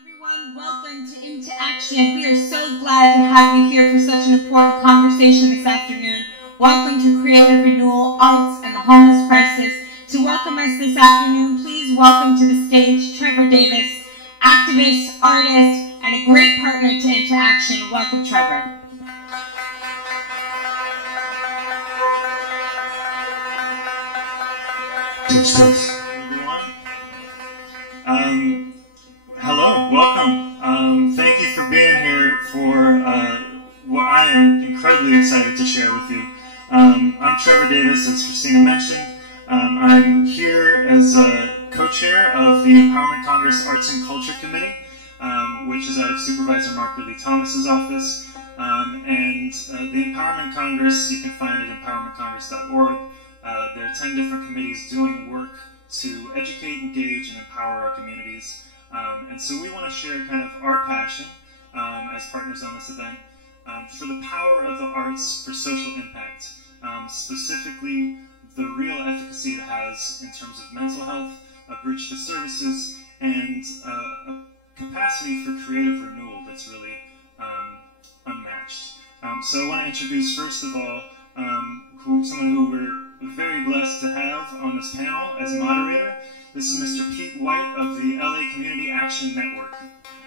Everyone, welcome to Into Action. We are so glad to have you here for such an important conversation this afternoon. Welcome to Creative Renewal, Arts, and the Homeless Crisis. To welcome us this afternoon, please welcome to the stage Trevor Davis, activist, artist, and a great partner to Into Action. Welcome, Trevor. Hello, welcome. Thank you for being here for what I am incredibly excited to share with you. I'm Trevor Davis, as Christina mentioned. I'm here as a co-chair of the Empowerment Congress Arts and Culture Committee, which is out of Supervisor Mark Lee Thomas's office. The Empowerment Congress, you can find at empowermentcongress.org. There are 10 different committees doing work to educate, engage, and empower our communities. And so we want to share kind of our passion as partners on this event for the power of the arts for social impact, specifically the real efficacy it has in terms of mental health, a bridge to services, and a capacity for creative renewal that's really unmatched. So I want to introduce, first of all, someone who we're very blessed to have on this panel as moderator. This is Mr. Pete White of the LA Community Action Network.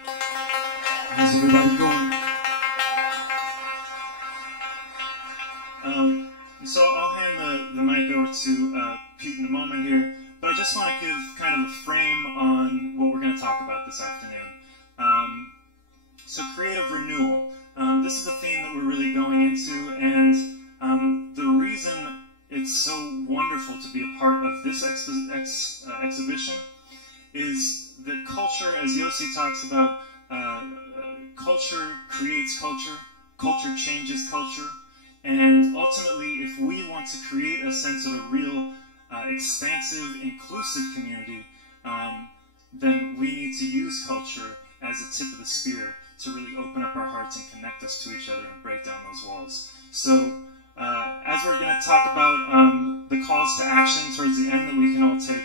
How's everybody going? So I'll hand the mic over to Pete in a moment here, but I just want to give kind of a frame on what we're going to talk about this afternoon. So creative renewal. This is the theme that we're really going into, and the reason it's so wonderful to be a part of this exhibition is that culture, as Yossi talks about, culture creates culture, culture changes culture, and ultimately, if we want to create a sense of a real expansive, inclusive community, then we need to use culture as a tip of the spear to really open up our hearts and connect us to each other and break down those walls. So, as we're going to talk about the calls to action towards the end that we can all take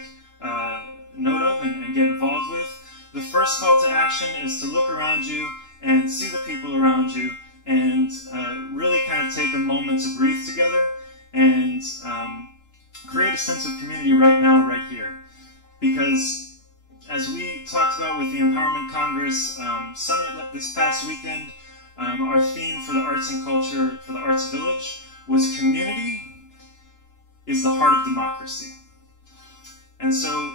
note of and get involved with, the first call to action is to look around you and see the people around you and really kind of take a moment to breathe together and create a sense of community right now, right here. Because as we talked about with the Empowerment Congress Summit this past weekend, our theme for the arts and culture, for the Arts Village, was community is the heart of democracy. And so,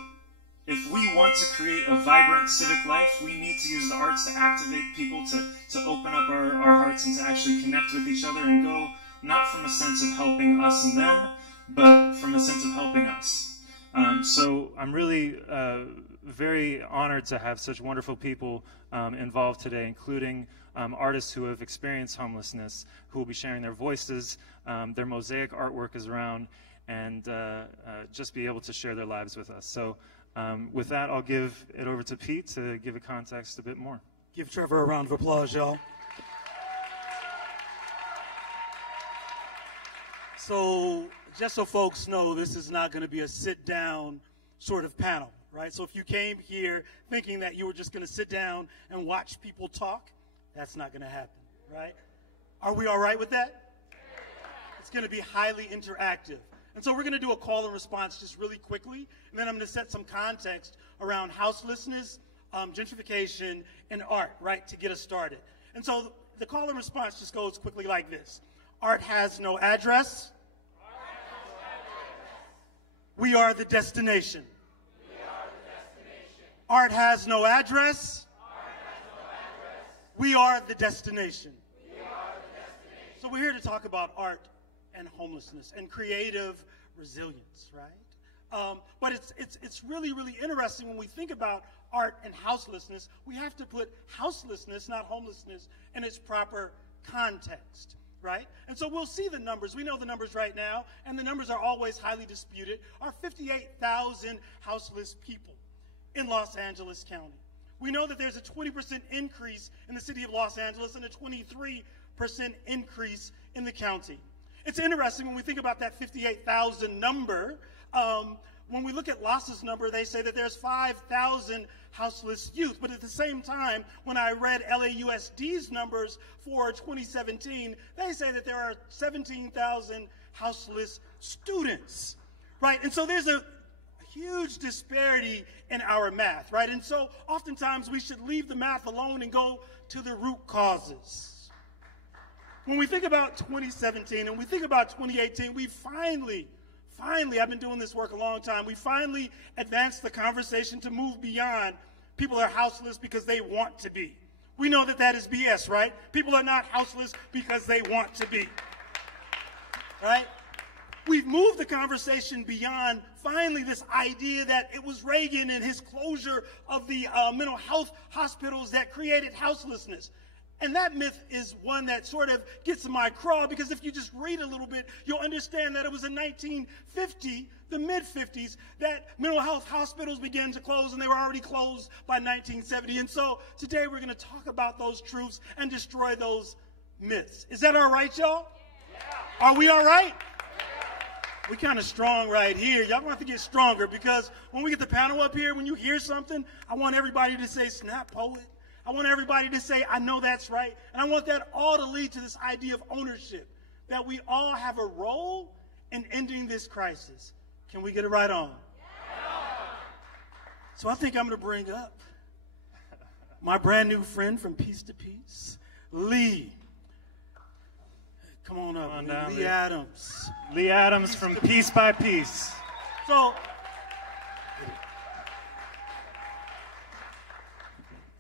if we want to create a vibrant civic life, we need to use the arts to activate people, to open up our hearts and to actually connect with each other and go not from a sense of helping us and them, but from a sense of helping us. So I'm really very honored to have such wonderful people involved today, including artists who have experienced homelessness, who will be sharing their voices, their mosaic artwork is around, and just be able to share their lives with us. So with that, I'll give it over to Pete to give a context a bit more. Give Trevor a round of applause, y'all. So just so folks know, this is not going to be a sit-down sort of panel, right? So if you came here thinking that you were just going to sit down and watch people talk, that's not going to happen, right? Are we all right with that? It's going to be highly interactive. And so we're going to do a call and response just really quickly, and then I'm going to set some context around houselessness, gentrification, and art, right, to get us started. And so the call and response just goes quickly like this. Art has no address. We are the destination. Art has no address. We are the destination. So we're here to talk about art and homelessness and creative resilience, right? But it's really, really interesting when we think about art and houselessness. We have to put houselessness, not homelessness, in its proper context, right? And so we'll see the numbers. We know the numbers right now, and the numbers are always highly disputed, are 58,000 houseless people in Los Angeles County. We know that there's a 20% increase in the city of Los Angeles and a 23% increase in the county. It's interesting when we think about that 58,000 number, When we look at LASA's number, they say that there's 5,000 houseless youth. But at the same time, when I read LAUSD's numbers for 2017, they say that there are 17,000 houseless students, right? And so there's a huge disparity in our math, right? And so oftentimes we should leave the math alone and go to the root causes. When we think about 2017 and we think about 2018, we finally, I've been doing this work a long time, we finally advanced the conversation to move beyond people are houseless because they want to be. We know that that is BS, right? People are not houseless because they want to be, right? We've moved the conversation beyond, finally, this idea that it was Reagan and his closure of the mental health hospitals that created houselessness. And that myth is one that sort of gets in my craw, because if you just read a little bit, you'll understand that it was in 1950, the mid-50s, that mental health hospitals began to close, and they were already closed by 1970. And so today we're going to talk about those truths and destroy those myths. Is that all right, y'all? Yeah. Are we all right? We're kind of strong right here. Y'all going to have to get stronger, because when we get the panel up here, when you hear something, I want everybody to say, "Snap, poet." I want everybody to say, "I know that's right." And I want that all to lead to this idea of ownership, that we all have a role in ending this crisis. Can we get it right on? Yeah. So I think I'm going to bring up my brand new friend from Piece to Piece, Leigh. Come on up, Come on down, Leigh Adams. Leigh Adams from Piece by Piece. So,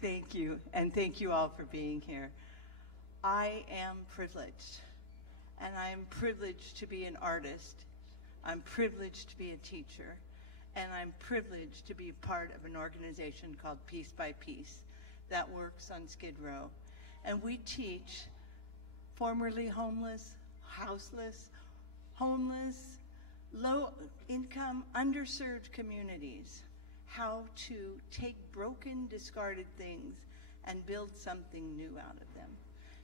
thank you, and thank you all for being here. I am privileged, and I am privileged to be an artist. I'm privileged to be a teacher, and I'm privileged to be part of an organization called Piece by Piece that works on Skid Row. And we teach formerly homeless, houseless, homeless, low-income, underserved communities how to take broken, discarded things and build something new out of them.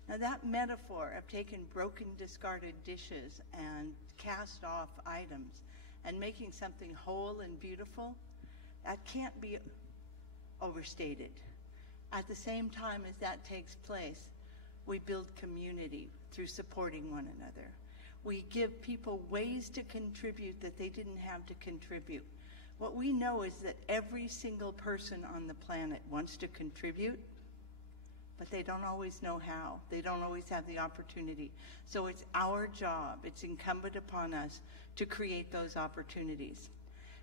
Now that metaphor of taking broken, discarded dishes and cast-off items and making something whole and beautiful, that can't be overstated. At the same time as that takes place, we build community through supporting one another. We give people ways to contribute that they didn't have to contribute. What we know is that every single person on the planet wants to contribute, but they don't always know how. They don't always have the opportunity. So it's our job, it's incumbent upon us to create those opportunities.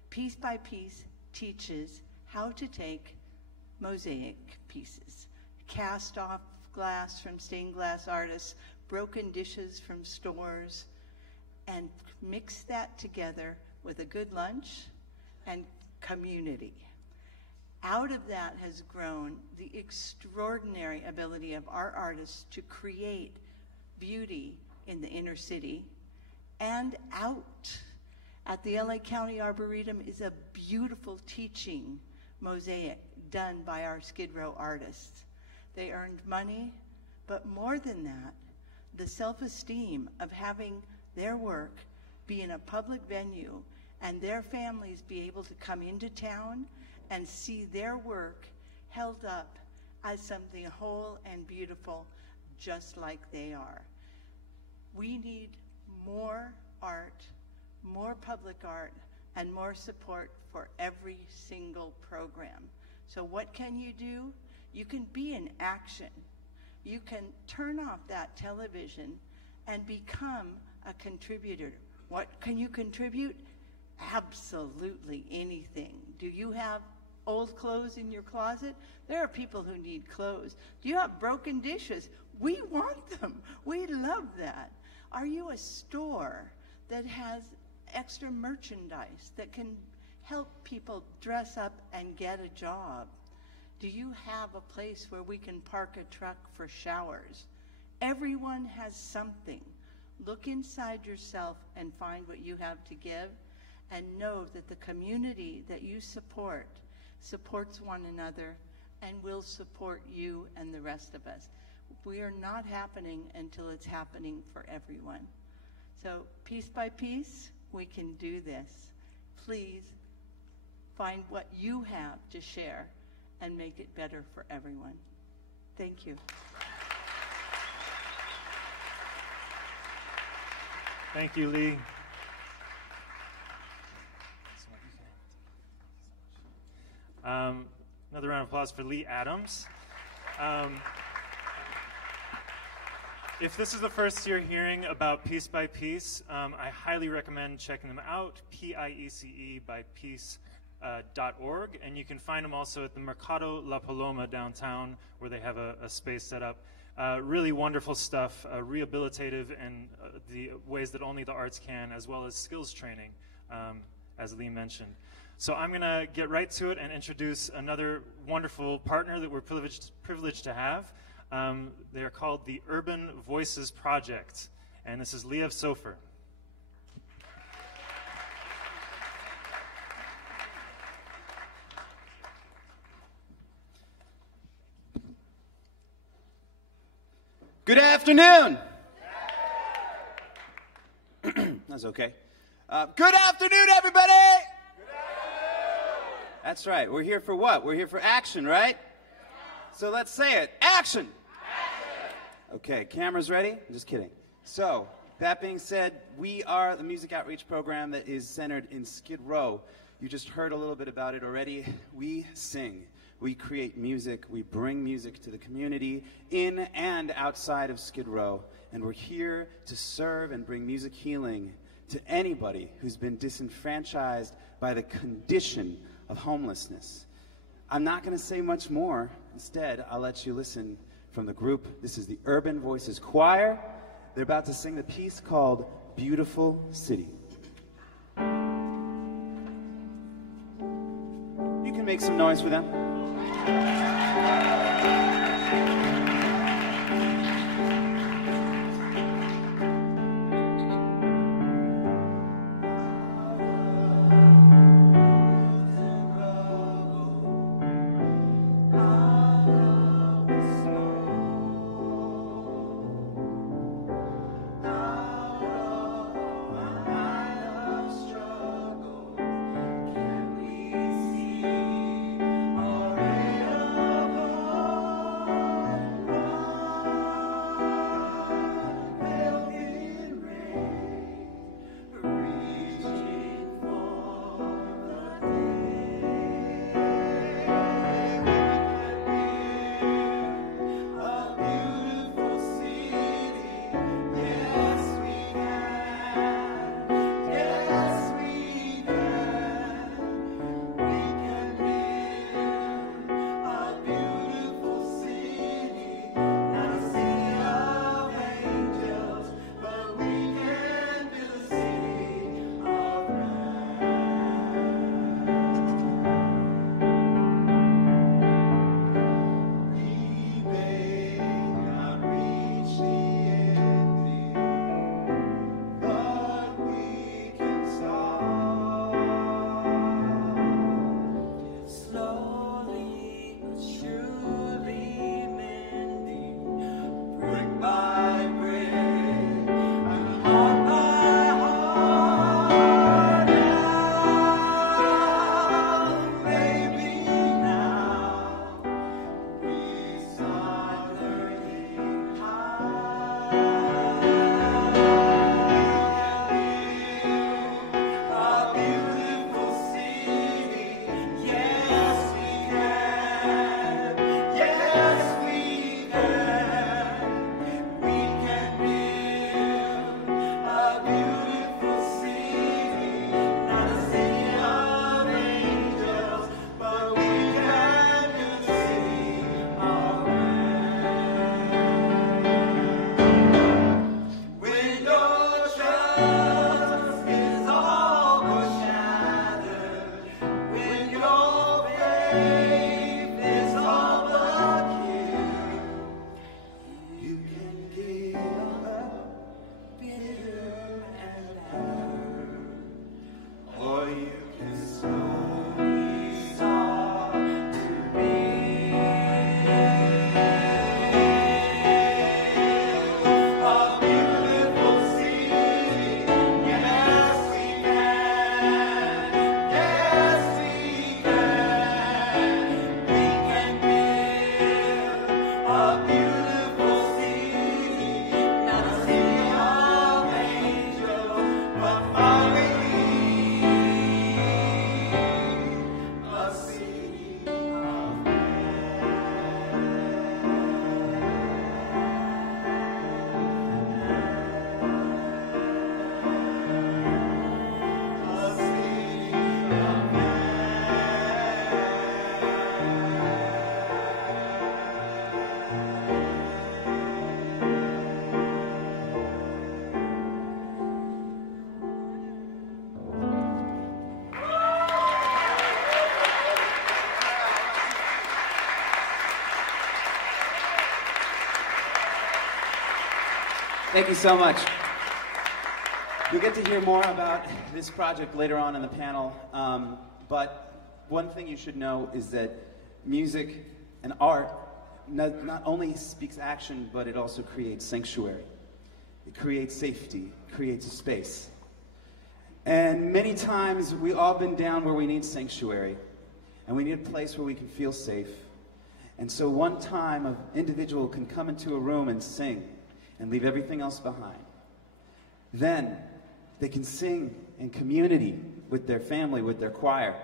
Piece by Piece teaches how to take mosaic pieces, cast off glass from stained glass artists, broken dishes from stores, and mix that together with a good lunch and community. Out of that has grown the extraordinary ability of our artists to create beauty in the inner city and out. At the LA County Arboretum is a beautiful teaching mosaic done by our Skid Row artists. They earned money, but more than that, the self-esteem of having their work be in a public venue and their families be able to come into town and see their work held up as something whole and beautiful, just like they are. We need more art, more public art, and more support for every single program. So what can you do? You can be in action. You can turn off that television and become a contributor. What can you contribute? Absolutely anything. Do you have old clothes in your closet? There are people who need clothes. Do you have broken dishes? We want them. We love that. Are you a store that has extra merchandise that can help people dress up and get a job? Do you have a place where we can park a truck for showers? Everyone has something. Look inside yourself and find what you have to give, and know that the community that you support supports one another and will support you and the rest of us. We are not happening until it's happening for everyone. So piece by piece, we can do this. Please find what you have to share, and make it better for everyone. Thank you. Thank you, Leigh. Another round of applause for Leigh Adams. If this is the first you're hearing about Piece by Piece, I highly recommend checking them out, PIECE by Piece.org, and you can find them also at the Mercado La Paloma downtown, where they have a space set up. Really wonderful stuff, rehabilitative and the ways that only the arts can, as well as skills training, as Leigh mentioned. So I'm going to get right to it and introduce another wonderful partner that we're privileged to have. They are called the Urban Voices Project, and this is Leeav Sofer. Good afternoon. That's okay. Good afternoon, everybody. Good afternoon. That's right. We're here for what? We're here for action, right? So let's say it. Action. Okay, cameras ready? I'm just kidding. So, that being said, we are the music outreach program that is centered in Skid Row. You just heard a little bit about it already. We sing. We create music. We bring music to the community in and outside of Skid Row. And we're here to serve and bring music healing to anybody who's been disenfranchised by the condition of homelessness. I'm not going to say much more. Instead, I'll let you listen from the group. This is the Urban Voices Choir. They're about to sing the piece called Beautiful City. You can make some noise for them. Thank you so much. You'll get to hear more about this project later on in the panel, but one thing you should know is that music and art not only speaks action, but it also creates sanctuary. It creates safety, creates a space. And many times we've all been down where we need sanctuary, and we need a place where we can feel safe. And so one time an individual can come into a room and sing and leave everything else behind. Then they can sing in community with their family, with their choir,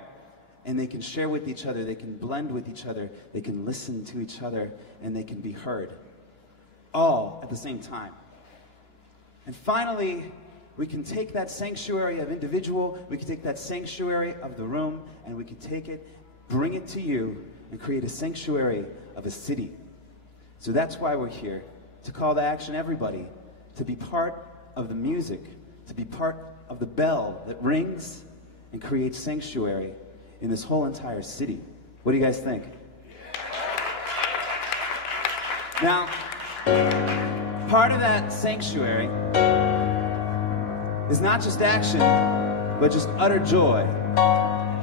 and they can share with each other, they can blend with each other, they can listen to each other, and they can be heard, all at the same time. And finally, we can take that sanctuary of individual, we can take that sanctuary of the room, and we can take it, bring it to you, and create a sanctuary of a city. So that's why we're here, to call to action everybody, to be part of the music, to be part of the bell that rings and creates sanctuary in this whole entire city. What do you guys think? Now, part of that sanctuary is not just action, but just utter joy.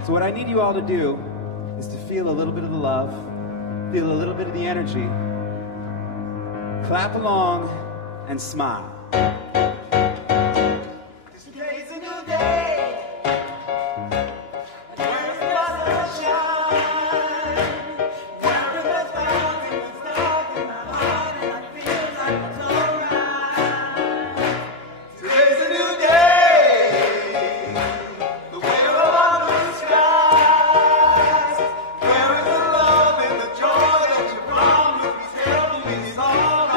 So what I need you all to do is to feel a little bit of the love, feel a little bit of the energy, clap along, and smile. Today's a new day. Where's the sunshine? Where is the fountain that's dark in my heart and I feel like it's alright. Today's a new day. The way of all blue skies. Where is the love and the joy that you promised me? Tell me it's alright.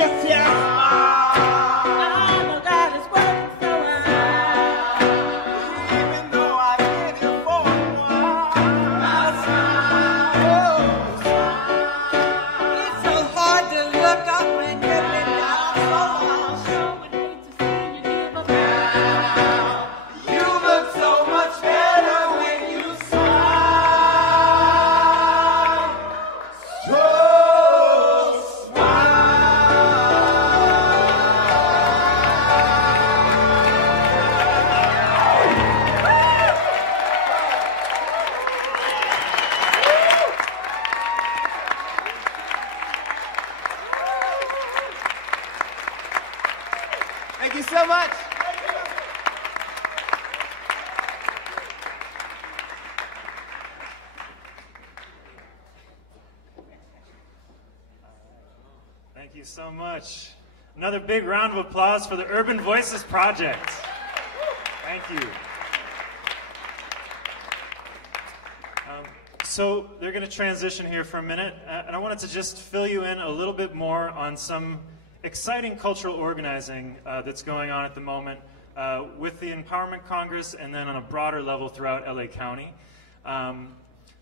just your smile. I know God is working so well. Even though I get it for a while, I smile, oh, smile. It's so hard to look up and get me down so long. Sure would hate to see you give up now. You look so much better when you smile. Thank you so much. Thank you so much. Another big round of applause for the Urban Voices Project. Thank you. So they're going to transition here for a minute, and I wanted to just fill you in a little bit more on some exciting cultural organizing that's going on at the moment with the Empowerment Congress and then on a broader level throughout LA County.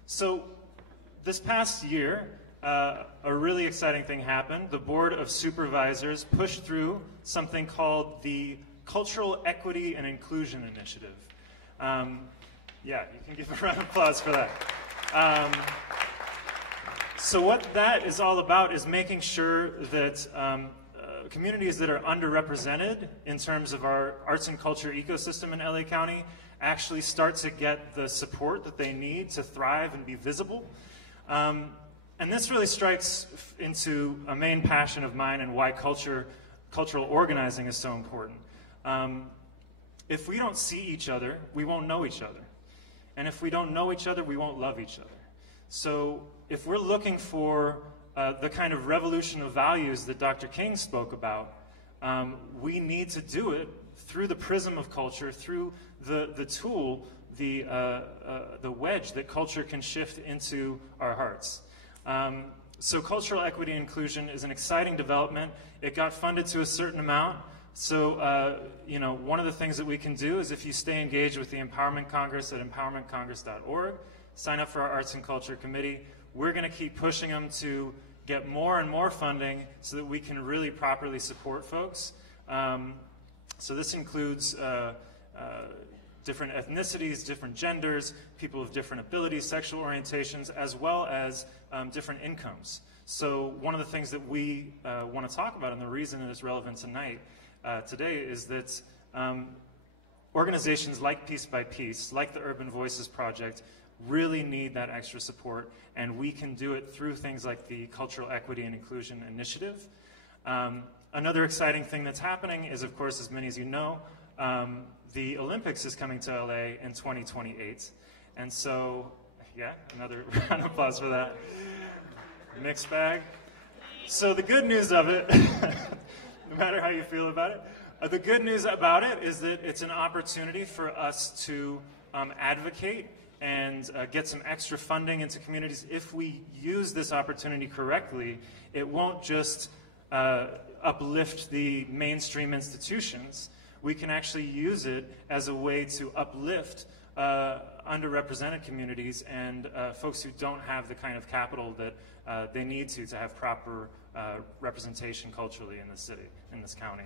So this past year, a really exciting thing happened. The Board of Supervisors pushed through something called the Cultural Equity and Inclusion Initiative. Yeah, you can give a round of applause for that. So what that is all about is making sure that communities that are underrepresented in terms of our arts and culture ecosystem in LA County actually start to get the support that they need to thrive and be visible. And this really strikes into a main passion of mine and why cultural organizing is so important. If we don't see each other, we won't know each other. And if we don't know each other, we won't love each other. So if we're looking for the kind of revolution of values that Dr. King spoke about, we need to do it through the prism of culture, through the tool, the wedge that culture can shift into our hearts. So cultural equity and inclusion is an exciting development. It got funded to a certain amount. So, you know, one of the things that we can do is if you stay engaged with the Empowerment Congress at empowermentcongress.org, sign up for our Arts and Culture Committee. We're going to keep pushing them to get more and more funding so that we can really properly support folks. So this includes different ethnicities, different genders, people of different abilities, sexual orientations, as well as different incomes. So one of the things that we want to talk about, and the reason it is relevant today is that organizations like Piece by Piece, like the Urban Voices Project, really need that extra support, and we can do it through things like the Cultural Equity and Inclusion Initiative. Another exciting thing that's happening is, of course, as many as you know, the Olympics is coming to LA in 2028. And so, yeah, another round of applause for that. Mixed bag. So the good news of it, no matter how you feel about it, the good news about it is that it's an opportunity for us to advocate and get some extra funding into communities. If we use this opportunity correctly, it won't just uplift the mainstream institutions. We can actually use it as a way to uplift underrepresented communities and folks who don't have the kind of capital that they need to have proper representation culturally in the city, in this county.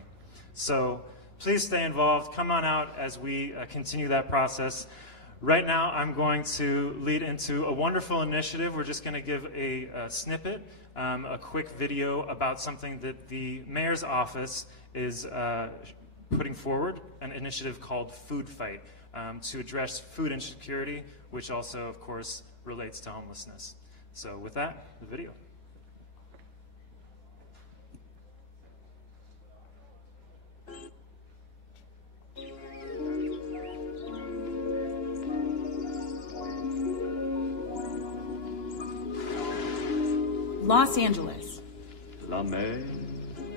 So please stay involved. Come on out as we continue that process. Right now, I'm going to lead into a wonderful initiative. We're just going to give a snippet, a quick video about something that the mayor's office is putting forward, an initiative called Food Fight, to address food insecurity, which also, of course, relates to homelessness. So with that, the video. Los Angeles,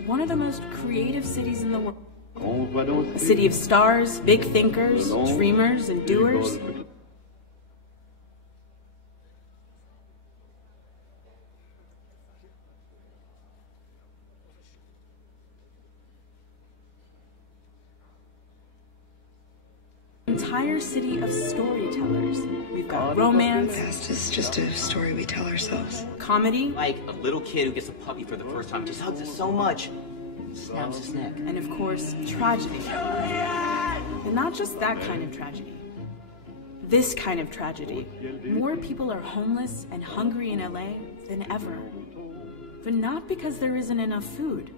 one of the most creative cities in the world. A city of stars, big thinkers, dreamers, and doers. entire city of storytellers. We've got romance. The past is just a story we tell ourselves. Comedy. Like a little kid who gets a puppy for the first time, just hugs it so much, snaps his neck. And of course, tragedy. And not just that kind of tragedy. This kind of tragedy. More people are homeless and hungry in LA than ever. But not because there isn't enough food.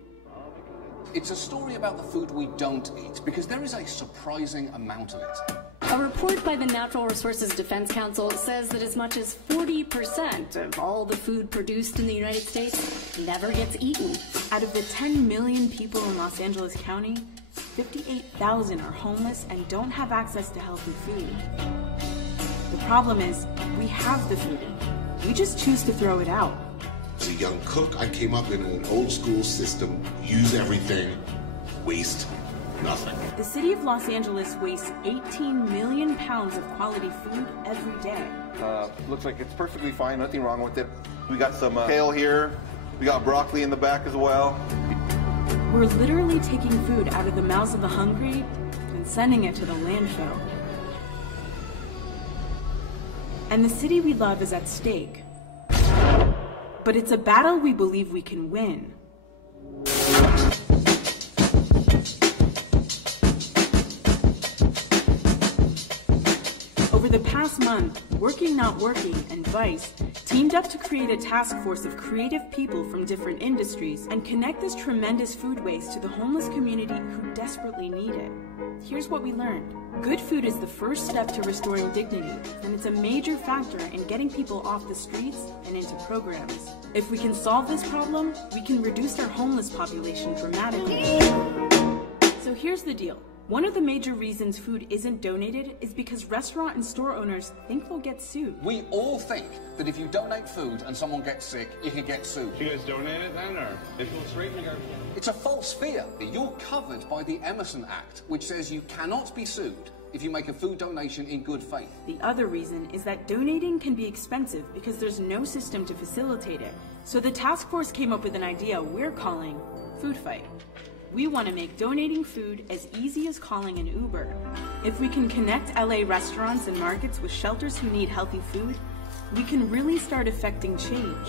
It's a story about the food we don't eat, because there is a surprising amount of it. A report by the Natural Resources Defense Council says that as much as 40% of all the food produced in the United States never gets eaten. Out of the 10 million people in Los Angeles County, 58,000 are homeless and don't have access to healthy food. The problem is, we have the food. We just choose to throw it out. As a young cook, I came up in an old school system. Use everything, waste nothing. The city of Los Angeles wastes 18 million pounds of quality food every day. Looks like it's perfectly fine, nothing wrong with it. We got some kale here. We got broccoli in the back as well. We're literally taking food out of the mouths of the hungry and sending it to the landfill. And the city we love is at stake. But it's a battle we believe we can win. Over the past month, Working Not Working and Vice teamed up to create a task force of creative people from different industries and connect this tremendous food waste to the homeless community who desperately need it. Here's what we learned. Good food is the first step to restoring dignity, and it's a major factor in getting people off the streets and into programs. If we can solve this problem, we can reduce our homeless population dramatically. So here's the deal. One of the major reasons food isn't donated is because restaurant and store owners think they'll get sued. We all think that if you donate food and someone gets sick, you can get sued. You guys donate it then, or it goes straight in the garbage? It's a false fear. You're covered by the Emerson Act, which says you cannot be sued if you make a food donation in good faith. The other reason is that donating can be expensive because there's no system to facilitate it. So the task force came up with an idea we're calling Food Fight. We want to make donating food as easy as calling an Uber. If we can connect LA restaurants and markets with shelters who need healthy food, we can really start affecting change.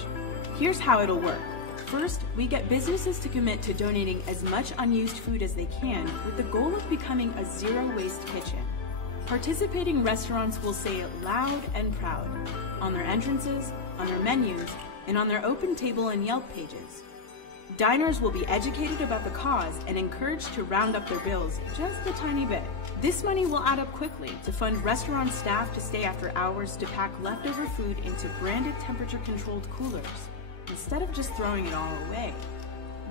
Here's how it'll work. First, we get businesses to commit to donating as much unused food as they can with the goal of becoming a zero-waste kitchen. Participating restaurants will say it loud and proud, on their entrances, on their menus, and on their open table and Yelp pages. Diners will be educated about the cause and encouraged to round up their bills just a tiny bit. This money will add up quickly to fund restaurant staff to stay after hours to pack leftover food into branded temperature-controlled coolers, instead of just throwing it all away.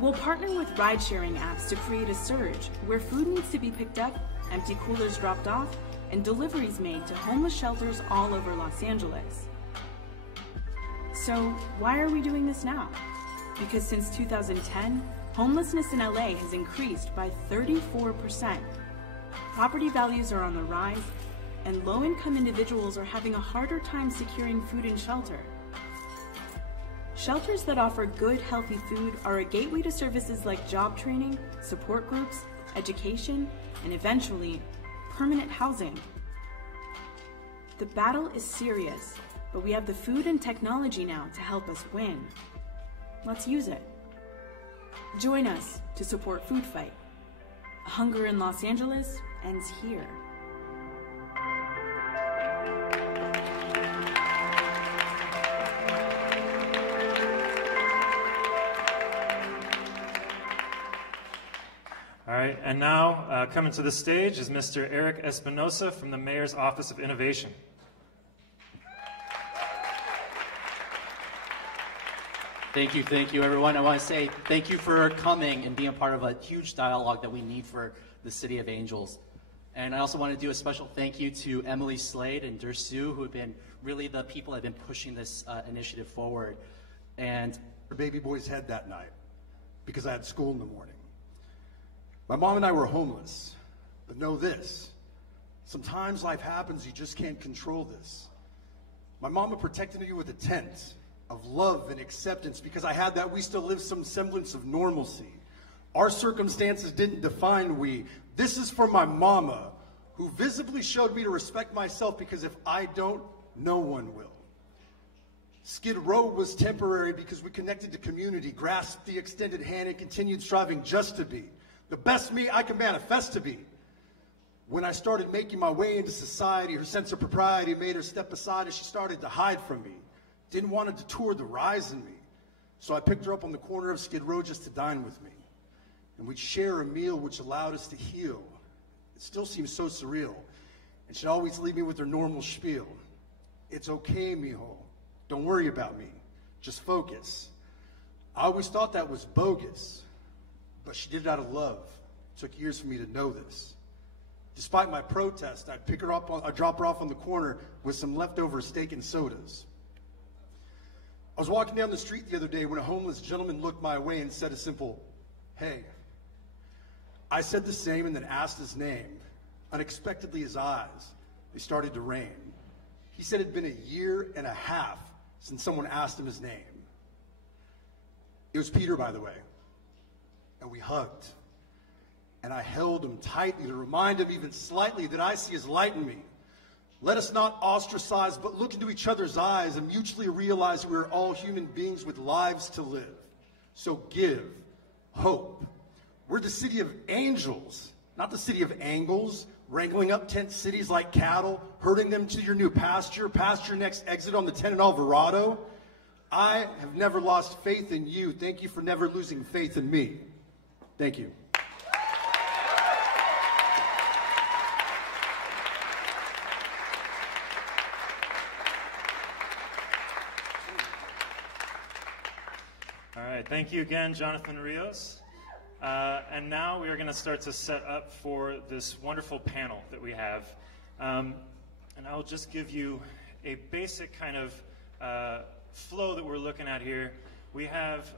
We'll partner with ride-sharing apps to create a surge where food needs to be picked up, empty coolers dropped off, and deliveries made to homeless shelters all over Los Angeles. So why are we doing this now? Because since 2010, homelessness in LA has increased by 34%. Property values are on the rise, and low-income individuals are having a harder time securing food and shelter. Shelters that offer good, healthy food are a gateway to services like job training, support groups, education, and eventually, permanent housing. The battle is serious, but we have the food and technology now to help us win. Let's use it. Join us to support Food Fight. Hunger in Los Angeles ends here. All right, and now coming to the stage is Mr. Eric Espinosa from the Mayor's Office of Innovation. Thank you, everyone. I want to say thank you for coming and being a part of a huge dialogue that we need for the City of Angels. And I also want to do a special thank you to Emily Slade and Dersu, who have been really the people that have been pushing this initiative forward. And our baby boy's head that night because I had school in the morning. My mom and I were homeless, but know this, sometimes life happens, you just can't control this. My mama protected me with a tent of love and acceptance. Because I had that, we still live some semblance of normalcy. Our circumstances didn't define we. This is for my mama, who visibly showed me to respect myself, because if I don't, no one will. Skid Row was temporary because we connected to community, grasped the extended hand, and continued striving just to be the best me I can manifest to be. When I started making my way into society, her sense of propriety made her step aside as she started to hide from me. Didn't want to detour the rise in me. So I picked her up on the corner of Skid Row just to dine with me. And we'd share a meal which allowed us to heal. It still seems so surreal. And she'd always leave me with her normal spiel. It's okay, mijo. Don't worry about me. Just focus. I always thought that was bogus. But she did it out of love. It took years for me to know this. Despite my protest, I'd drop her off on the corner with some leftover steak and sodas. I was walking down the street the other day when a homeless gentleman looked my way and said a simple, "Hey." I said the same and then asked his name. Unexpectedly, his eyes, they started to rain. He said it'd been a year and a half since someone asked him his name. It was Peter, by the way. And we hugged. And I held him tightly to remind him even slightly that I see his light in me. Let us not ostracize, but look into each other's eyes and mutually realize we are all human beings with lives to live. So give hope. We're the city of angels, not the city of angles, wrangling up tent cities like cattle, herding them to your new pasture, past your next exit on the 10 and Alvarado. I have never lost faith in you. Thank you for never losing faith in me. Thank you. All right, thank you again, Jonathan Rios. And now we are going to start to set up for this wonderful panel that we have. And I'll just give you a basic kind of flow that we're looking at here. We have,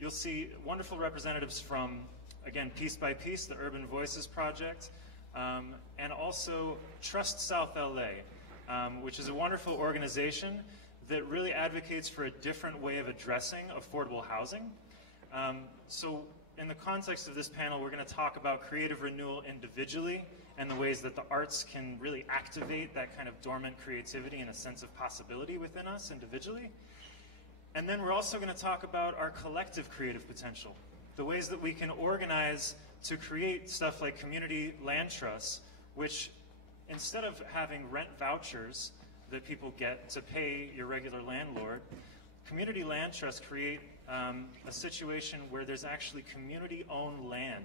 you'll see wonderful representatives from, again, Piece by Piece, the Urban Voices Project, and also Trust South LA, which is a wonderful organization that really advocates for a different way of addressing affordable housing. So in the context of this panel, we're going to talk about creative renewal individually and the ways that the arts can really activate that kind of dormant creativity and a sense of possibility within us individually. And then we're also going to talk about our collective creative potential, the ways that we can organize to create stuff like community land trusts, which instead of having rent vouchers that people get to pay your regular landlord, community land trusts create a situation where there's actually community-owned land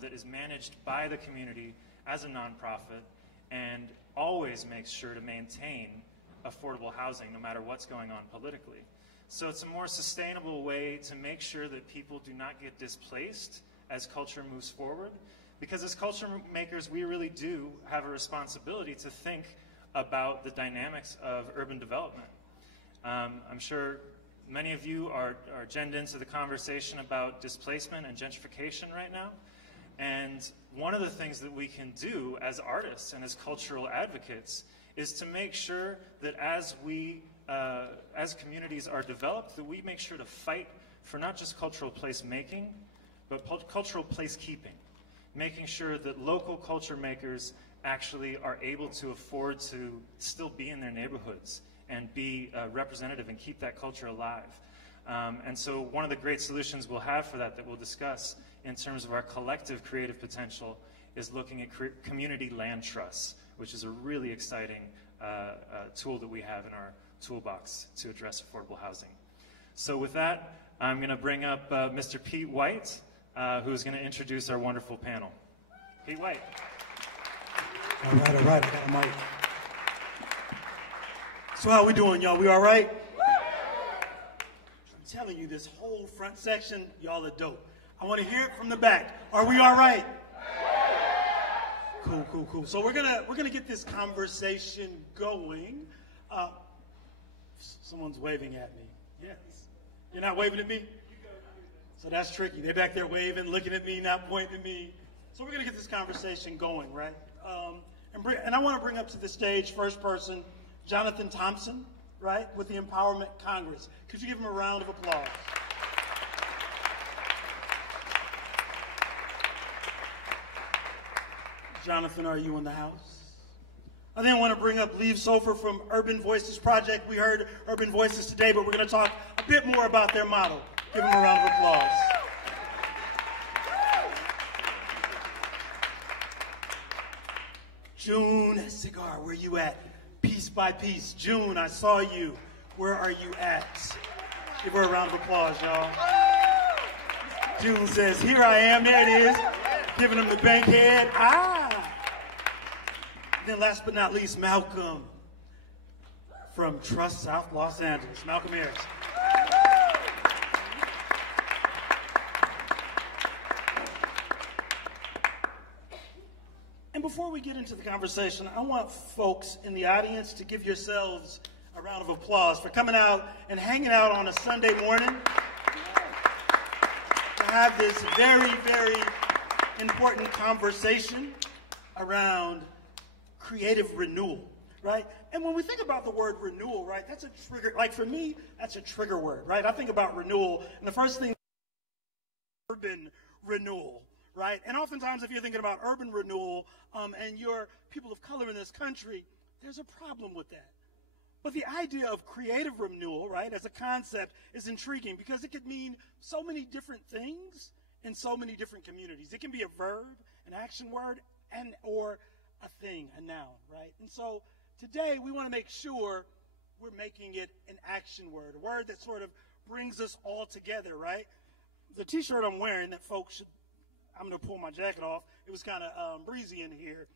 that is managed by the community as a nonprofit and always makes sure to maintain affordable housing no matter what's going on politically. So it's a more sustainable way to make sure that people do not get displaced as culture moves forward, because as culture makers, we really do have a responsibility to think about the dynamics of urban development. I'm sure many of you are genned into the conversation about displacement and gentrification right now. And one of the things that we can do as artists and as cultural advocates is to make sure that as communities are developed, that we make sure to fight for not just cultural placemaking, but cultural placekeeping, making sure that local culture makers actually are able to afford to still be in their neighborhoods and be representative and keep that culture alive. And so one of the great solutions we'll have for that we'll discuss in terms of our collective creative potential is looking at community land trusts, which is a really exciting tool that we have in our toolbox to address affordable housing. So with that, I'm going to bring up Mr. Pete White, who's going to introduce our wonderful panel. Pete White. All right, I got a mic. So how we doing, y'all? We all right? I'm telling you, this whole front section, y'all are dope. I want to hear it from the back. Are we all right? Cool, cool, cool. So we're gonna get this conversation going. Someone's waving at me. Yes. You're not waving at me? So that's tricky. They're back there waving, looking at me, not pointing at me. So we're gonna get this conversation going, right? And I want to bring up to the stage, first person, Jonathan Thompson, right, with the Empowerment Congress. Could you give him a round of applause? Jonathan, are you in the house? I then want to bring up Leeav Sofer from Urban Voices Project. We heard Urban Voices today, but we're going to talk a bit more about their model. Give them a round of applause. June Cigar, where you at? Piece by piece. June, I saw you. Where are you at? Give her a round of applause, y'all. June says, here I am. There it is. Giving him the bank head. Then last but not least, Malcolm from Trust South Los Angeles. Malcolm Harris. And before we get into the conversation, I want folks in the audience to give yourselves a round of applause for coming out and hanging out on a Sunday morning to have this very, very important conversation around creative renewal, right? And when we think about the word renewal, right, that's a trigger, like for me, that's a trigger word, right? I think about renewal, and the first thing, urban renewal, right? And oftentimes if you're thinking about urban renewal and you're people of color in this country, there's a problem with that. But the idea of creative renewal, right, as a concept is intriguing because it could mean so many different things in so many different communities. It can be a verb, an action word, and or a thing, a noun, right? And so today we want to make sure we're making it an action word, a word that sort of brings us all together, right? The t-shirt I'm wearing that folks should, I'm going to pull my jacket off. It was kind of breezy in here.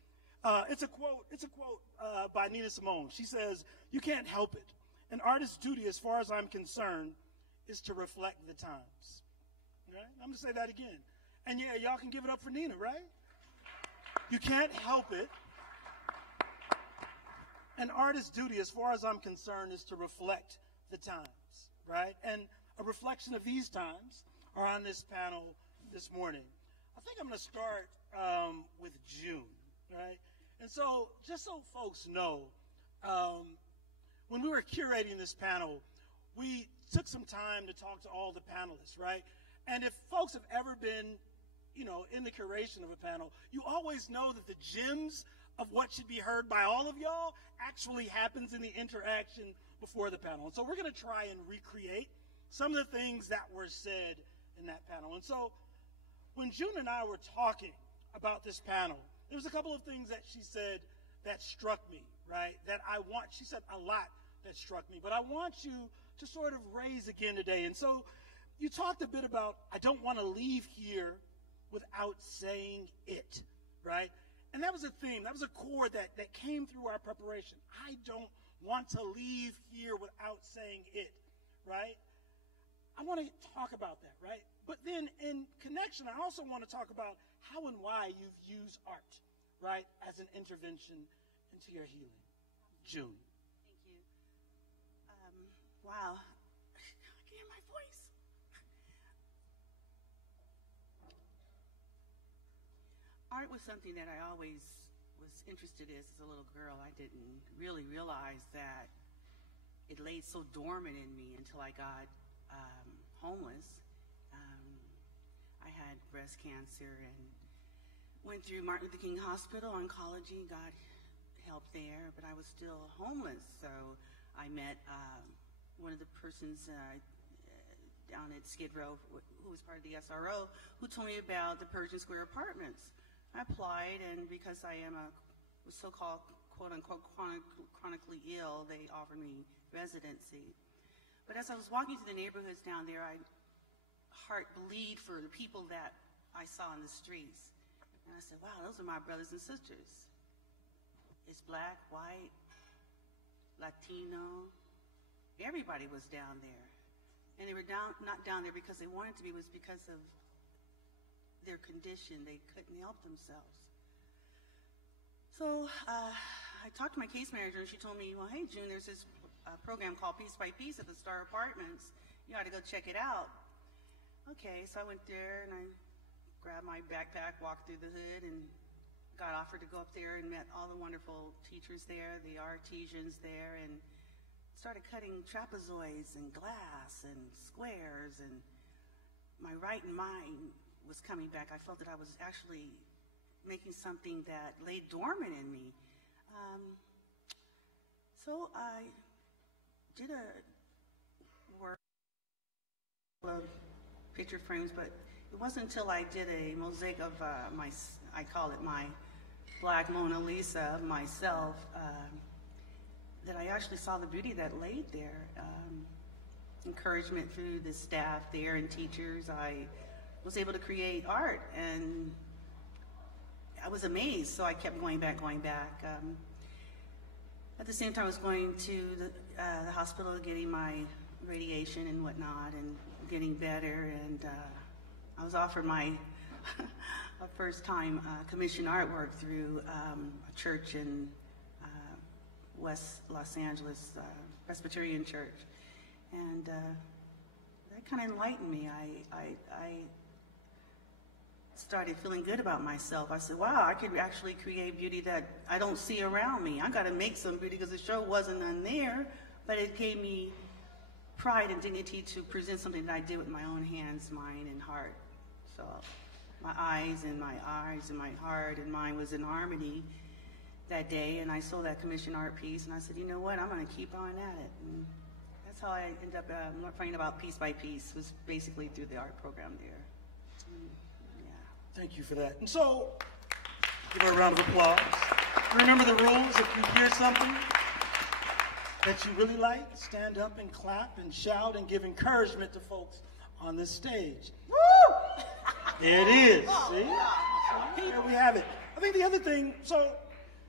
It's a quote by Nina Simone. She says, "You can't help it. An artist's duty, as far as I'm concerned, is to reflect the times." Right? I'm going to say that again. And yeah, y'all can give it up for Nina, right? You can't help it. An artist's duty, as far as I'm concerned, is to reflect the times, right? And a reflection of these times are on this panel this morning. I think I'm going to start with June, right? And so, just so folks know, when we were curating this panel, we took some time to talk to all the panelists, right? And if folks have ever been, in the curation of a panel, you always know that the gems of what should be heard by all of y'all actually happens in the interaction before the panel. And so we're going to try and recreate some of the things that were said in that panel. And so when June and I were talking about this panel, there was a couple of things that she said that struck me, right? She said a lot that struck me, but I want you to sort of raise again today. And so you talked a bit about, I don't want to leave here without saying it, right? And that was a theme, that was a chord that came through our preparation. I don't want to leave here without saying it, right? I want to talk about that, right? But then in connection, I also want to talk about how and why you've used art, right, as an intervention into your healing. June. Thank you. Wow. I can hear my voice. Art was something that I always was interested in as a little girl. I didn't really realize that it laid so dormant in me until I got homeless. I had breast cancer and went through Martin Luther King Hospital, oncology, got help there, but I was still homeless. So I met one of the persons down at Skid Row who was part of the SRO who told me about the Pershing Square Apartments. I applied, and because I am a so-called quote-unquote chronically ill, they offered me residency. But as I was walking through the neighborhoods down there, I heart bleed for the people that I saw in the streets. And I said, wow, those are my brothers and sisters. It's black, white, Latino. Everybody was down there. And they were not down there because they wanted to be, it was because of their condition. They couldn't help themselves. So I talked to my case manager, and she told me, well, hey, June, there's this program called Piece by Piece at the Star Apartments. You ought to go check it out. Okay, so I went there, and I grabbed my backpack, walked through the hood, and got offered to go up there and met all the wonderful teachers there, the artisans there, and started cutting trapezoids and glass and squares, and my right mind was coming back. I felt that I was actually making something that lay dormant in me. So I did a work of picture frames, but it wasn't until I did a mosaic of I call it my Black Mona Lisa of myself, that I actually saw the beauty that laid there. Encouragement through the staff there and teachers. I was able to create art, and I was amazed, so I kept going back. At the same time, I was going to the hospital, getting my radiation and whatnot, and getting better, and I was offered my first time commissioned artwork through a church in West Los Angeles, Presbyterian church, and that kind of enlightened me. I started feeling good about myself. I said, wow, I could actually create beauty that I don't see around me. I got to make some beauty, because the show wasn't none there, but it gave me pride and dignity to present something that I did with my own hands, mind, and heart. So my eyes and my heart and mind was in harmony that day, and I saw that commissioned art piece, and I said, you know what, I'm going to keep on at it. And that's how I ended up learning about Piece by Piece, was basically through the art program there. Thank you for that. And so, give her a round of applause. Remember the rules. If you hear something that you really like, stand up and clap and shout and give encouragement to folks on this stage. Woo! There it is. See? There we have it. I think the other thing, so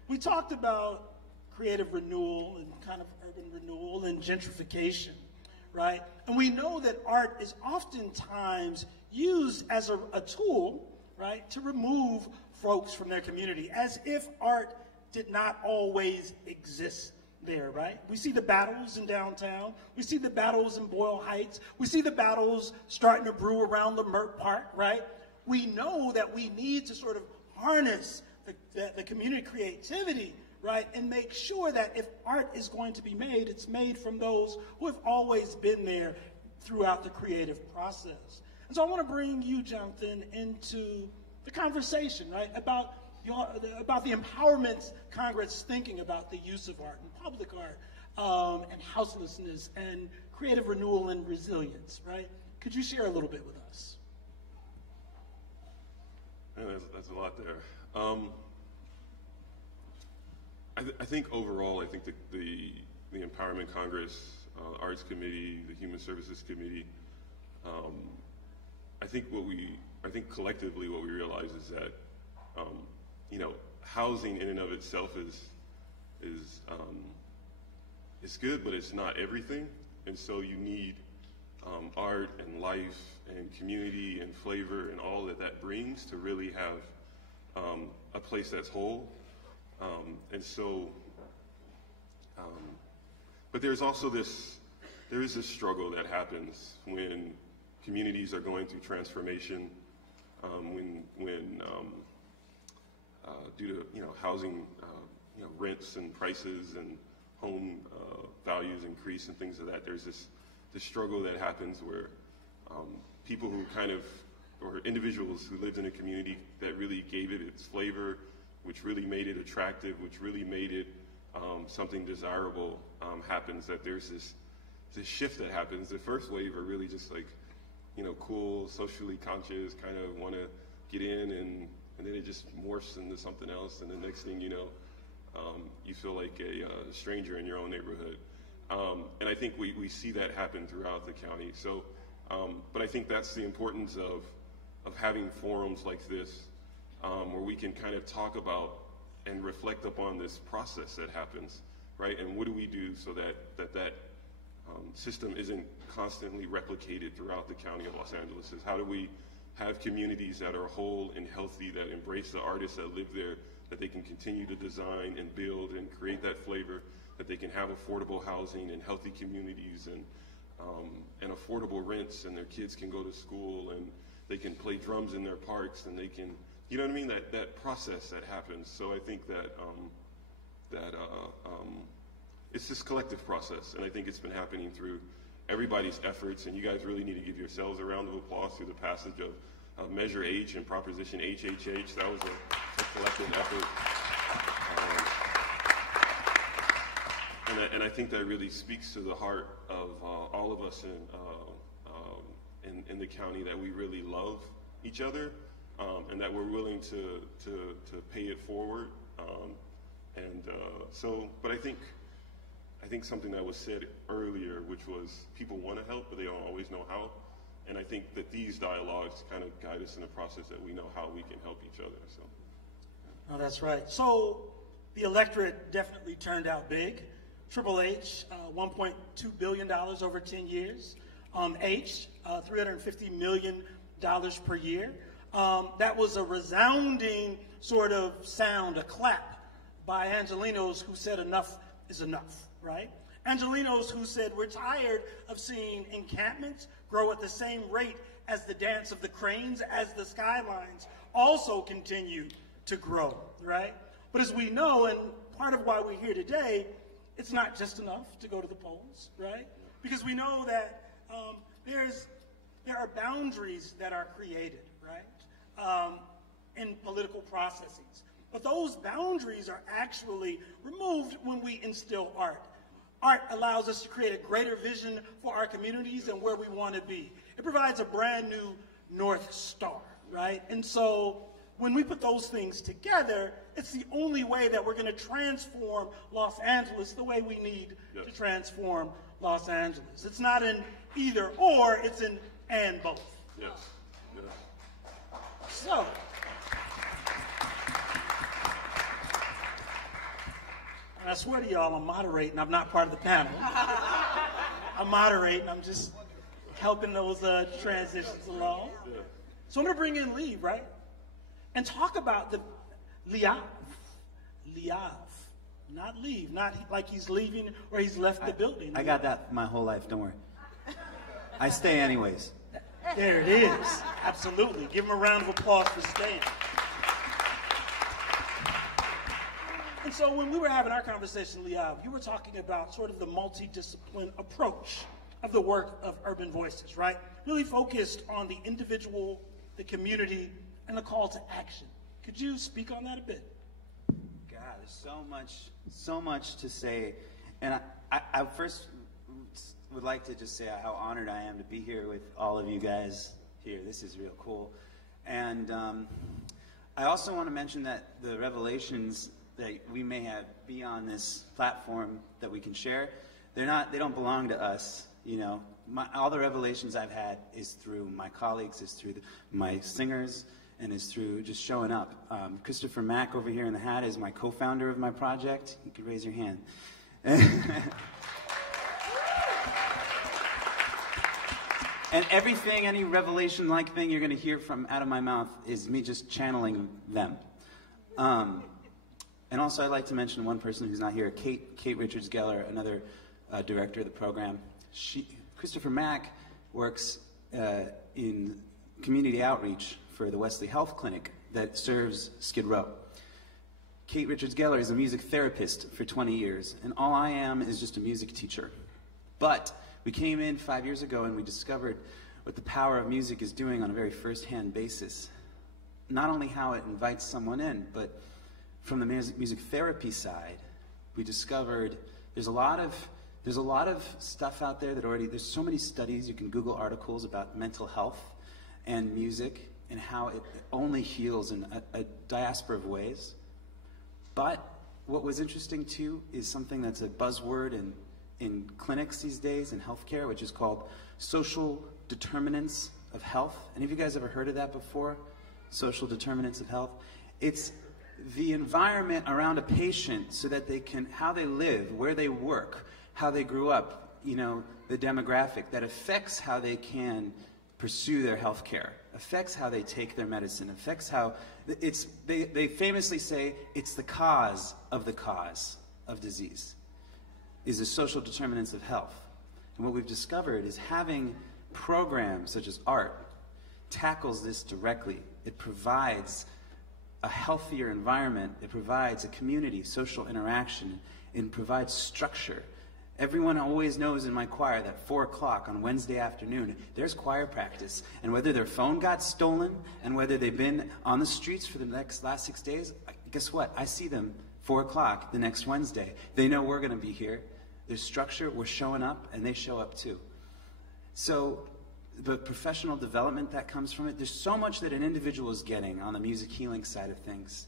we talked about creative renewal and kind of urban renewal and gentrification, right? And we know that art is oftentimes used as a tool, right, to remove folks from their community, as if art did not always exist there, right? We see the battles in downtown. We see the battles in Boyle Heights. We see the battles starting to brew around the Mert Park, right? We know that we need to sort of harness the community creativity, right, and make sure that if art is going to be made, it's made from those who have always been there throughout the creative process. And so I want to bring you, Jonathan, into the conversation, right, about the empowerment Congress is thinking about the use of art and public art and houselessness and creative renewal and resilience, right? Could you share a little bit with us? Yeah, that's a lot there. I think overall, I think the Empowerment Congress, Arts Committee, the Human Services Committee, I think collectively what we realize is that, you know, housing in and of itself is good, but it's not everything. And so you need art and life and community and flavor and all that brings to really have a place that's whole. And so, but there's also there is this struggle that happens when communities are going through transformation, when due to housing, rents and prices and home values increase and things of that. There's this struggle that happens where people who or individuals who lived in a community that really gave it its flavor, which really made it attractive, which really made it something desirable, happens. That there's this shift that happens. The first wave are really just like, cool, socially conscious, kind of want to get in, and then it just morphs into something else, and the next thing you know, you feel like a stranger in your own neighborhood. And I think we see that happen throughout the county. So, but I think that's the importance of having forums like this, where we can kind of talk about and reflect upon this process that happens, right? And what do we do so that system isn't constantly replicated throughout the county of Los Angeles? How do we have communities that are whole and healthy, that embrace the artists that live there, that they can continue to design and build and create that flavor, that they can have affordable housing and healthy communities and affordable rents, and their kids can go to school and they can play drums in their parks, and they can, you know what I mean? That process that happens. So I think that it's this collective process, and I think it's been happening through everybody's efforts, and you guys really need to give yourselves a round of applause through the passage of Measure H and Proposition HHH. That was a collective effort. And I think that really speaks to the heart of all of us in the county, that we really love each other, and that we're willing to pay it forward. But I think something that was said earlier, which was people want to help, but they don't always know how. And I think that these dialogues kind of guide us in the process that we know how we can help each other. So. Oh, that's right. So the electorate definitely turned out big. Triple H, $1.2 billion over 10 years. H, $350 million per year. That was a resounding sort of sound, a clap by Angelenos who said enough is enough, right? Angelenos who said we're tired of seeing encampments grow at the same rate as the dance of the cranes, as the skylines also continue to grow, right? But as we know, and part of why we're here today, it's not just enough to go to the polls, right? Because we know that there are boundaries that are created, right, in political processes. But those boundaries are actually removed when we instill art. Art allows us to create a greater vision for our communities and where we want to be. It provides a brand new North Star, right? And so when we put those things together, it's the only way that we're going to transform Los Angeles the way we need to transform Los Angeles. It's not an either or, it's an and both. Yes. Yes. So, and I swear to y'all, I'm moderating. I'm not part of the panel. I'm moderating. I'm just helping those transitions along. Yeah. So I'm going to bring in Leigh, right? And talk about the Leeav. Leeav. Not leave. Not like he's leaving or he's left the building. I got that my whole life, don't worry. I stay anyways. There it is. Absolutely. Give him a round of applause for staying. And so when we were having our conversation, Leeav, you were talking about sort of the multidiscipline approach of the work of Urban Voices, right? Really focused on the individual, the community, and the call to action. Could you speak on that a bit? God, there's so much to say. And I first would like to just say how honored I am to be here with all of you guys here. This is real cool. And I also want to mention that the revelations that we may have be on this platform that we can share, they don't belong to us. You know, all the revelations I've had is through my colleagues, is through my singers, and is through just showing up. Christopher Mack over here in the hat is my co-founder of my project. You could raise your hand. And everything, any revelation-like thing you're going to hear from out of my mouth is me just channeling them. And also I'd like to mention one person who's not here, Kate Richards-Geller, another director of the program. Christopher Mack works in community outreach for the Wesley Health Clinic that serves Skid Row. Kate Richards-Geller is a music therapist for 20 years, and all I am is just a music teacher. But we came in 5 years ago and we discovered what the power of music is doing on a very first-hand basis. Not only how it invites someone in, but from the music therapy side, we discovered there's a lot of stuff out there that there's so many studies. You can Google articles about mental health and music and how it only heals in a diaspora of ways. But what was interesting too is something that's a buzzword in clinics these days in healthcare, which is called social determinants of health. Any of you guys ever heard of that before? Social determinants of health? It's the environment around a patient so that they can, how they live, where they work, how they grew up, you know, the demographic that affects how they can pursue their health care, affects how they take their medicine, affects how they famously say it's the cause of disease, is the social determinants of health. And what we've discovered is having programs such as art tackles this directly. It provides a healthier environment, it provides a community, social interaction, it provides structure. Everyone always knows in my choir that 4 o'clock on Wednesday afternoon, there's choir practice. And whether their phone got stolen and whether they've been on the streets for the last 6 days, guess what? I see them 4 o'clock the next Wednesday. They know we're going to be here. There's structure, we're showing up, and they show up too. So the professional development that comes from it, there's so much that an individual is getting on the music healing side of things,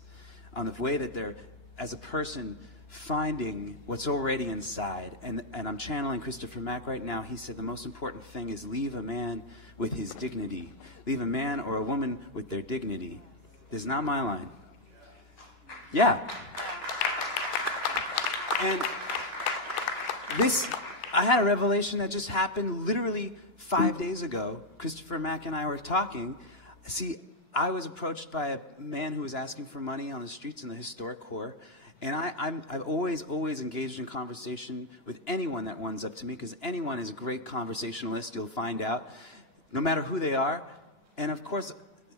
on the way that they're, as a person, finding what's already inside. And I'm channeling Christopher Mack right now. He said the most important thing is leave a man with his dignity. Leave a man or a woman with their dignity. This is not my line. Yeah. And I had a revelation that just happened literally 5 days ago. Christopher Mack and I were talking. See, I was approached by a man who was asking for money on the streets in the historic core. And I've always engaged in conversation with anyone that runs up to me, because anyone is a great conversationalist, you'll find out, no matter who they are. And of course,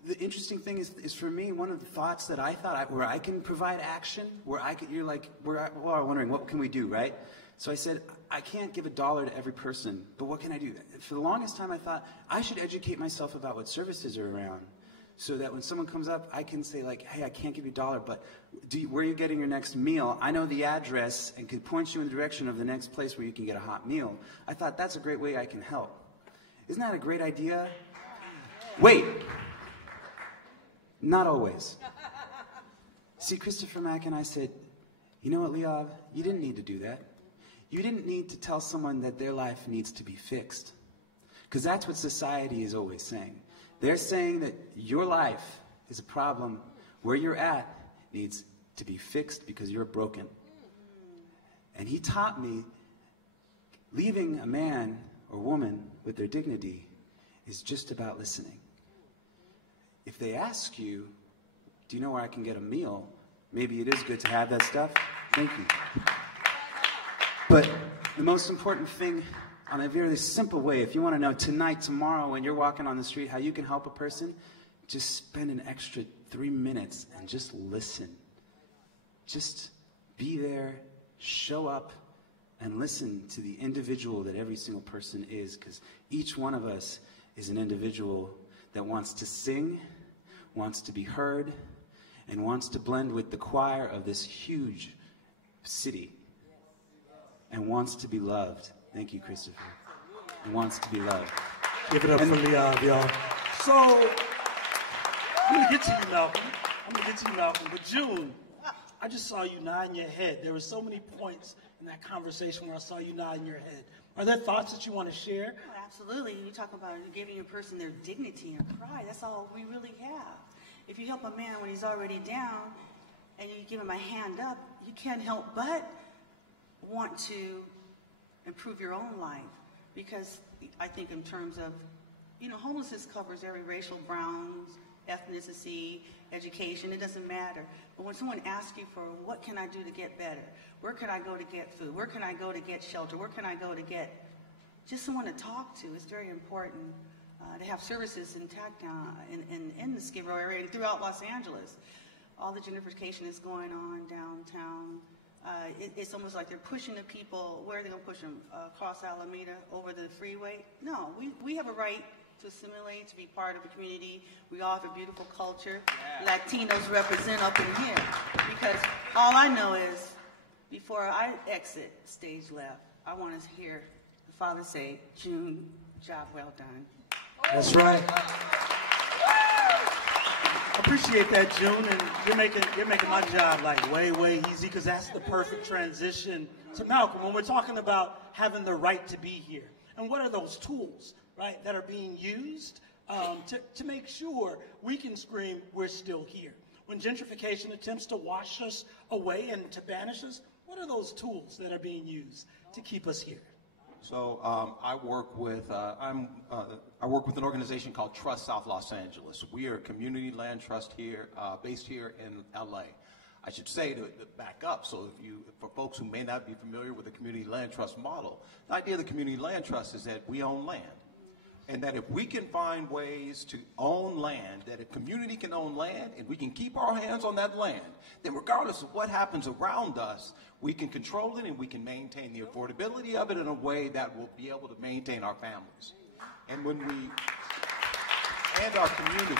the interesting thing is for me, one of the thoughts that I thought, where I can provide action, where I could, you're like, we're all wondering, what can we do, right? So I said, I can't give $1 to every person, but what can I do? For the longest time, I thought, I should educate myself about what services are around, so that when someone comes up, I can say, like, hey, I can't give you $1, but where are you getting your next meal? I know the address and can point you in the direction of the next place where you can get a hot meal. I thought, that's a great way I can help. Isn't that a great idea? Wait. Not always. See, Christopher Mack and I said, you know what, Leeav? You didn't need to do that. You didn't need to tell someone that their life needs to be fixed. Because that's what society is always saying. They're saying that your life is a problem. Where you're at needs to be fixed because you're broken. And he taught me leaving a man or woman with their dignity is just about listening. If they ask you, do you know where I can get a meal? Maybe it is good to have that stuff. Thank you. But the most important thing, on a very simple way, if you want to know tonight, tomorrow, when you're walking on the street, how you can help a person, just spend an extra 3 minutes and just listen. Just be there, show up, and listen to the individual that every single person is, because each one of us is an individual that wants to sing, wants to be heard, and wants to blend with the choir of this huge city, and wants to be loved. Thank you, Christopher. And wants to be loved. Give it up for Leeav, y'all. So, I'm going to get to you, Malcolm. But June, I just saw you nodding your head. There were so many points in that conversation where I saw you nodding your head. Are there thoughts that you want to share? Oh, absolutely. You talk about giving a person their dignity and pride. That's all we really have. If you help a man when he's already down and you give him a hand up, you can't help but want to improve your own life. Because I think in terms of, homelessness covers every racial, browns, ethnicity, education, it doesn't matter. But when someone asks you for what can I do to get better? Where can I go to get food? Where can I go to get shelter? Where can I go to get just someone to talk to? It's very important to have services intact in the Skid Row area and throughout Los Angeles. All the gentrification is going on downtown. It's almost like they're pushing the people. Where are they going to push them? Across Alameda, over the freeway? No, we have a right to assimilate, to be part of a community. We all have a beautiful culture. Yeah. Latinos represent up in here. Because all I know is, before I exit stage left, I want to hear the father say, June, job well done. That's right. Appreciate that, June, and you're making my job like way easy, because that's the perfect transition to Malcolm when we're talking about having the right to be here. And what are those tools, right, that are being used to make sure we can scream, we're still here? When gentrification attempts to wash us away and to banish us, what are those tools that are being used to keep us here? So I work with an organization called Trust South Los Angeles. We are a community land trust here, based here in LA. I should say to back up, so for folks who may not be familiar with the community land trust model, the idea of the community land trust is that we own land. And that if we can find ways to own land, that a community can own land, and we can keep our hands on that land, then regardless of what happens around us, we can control it and we can maintain the affordability of it in a way that will be able to maintain our families. And and our communities.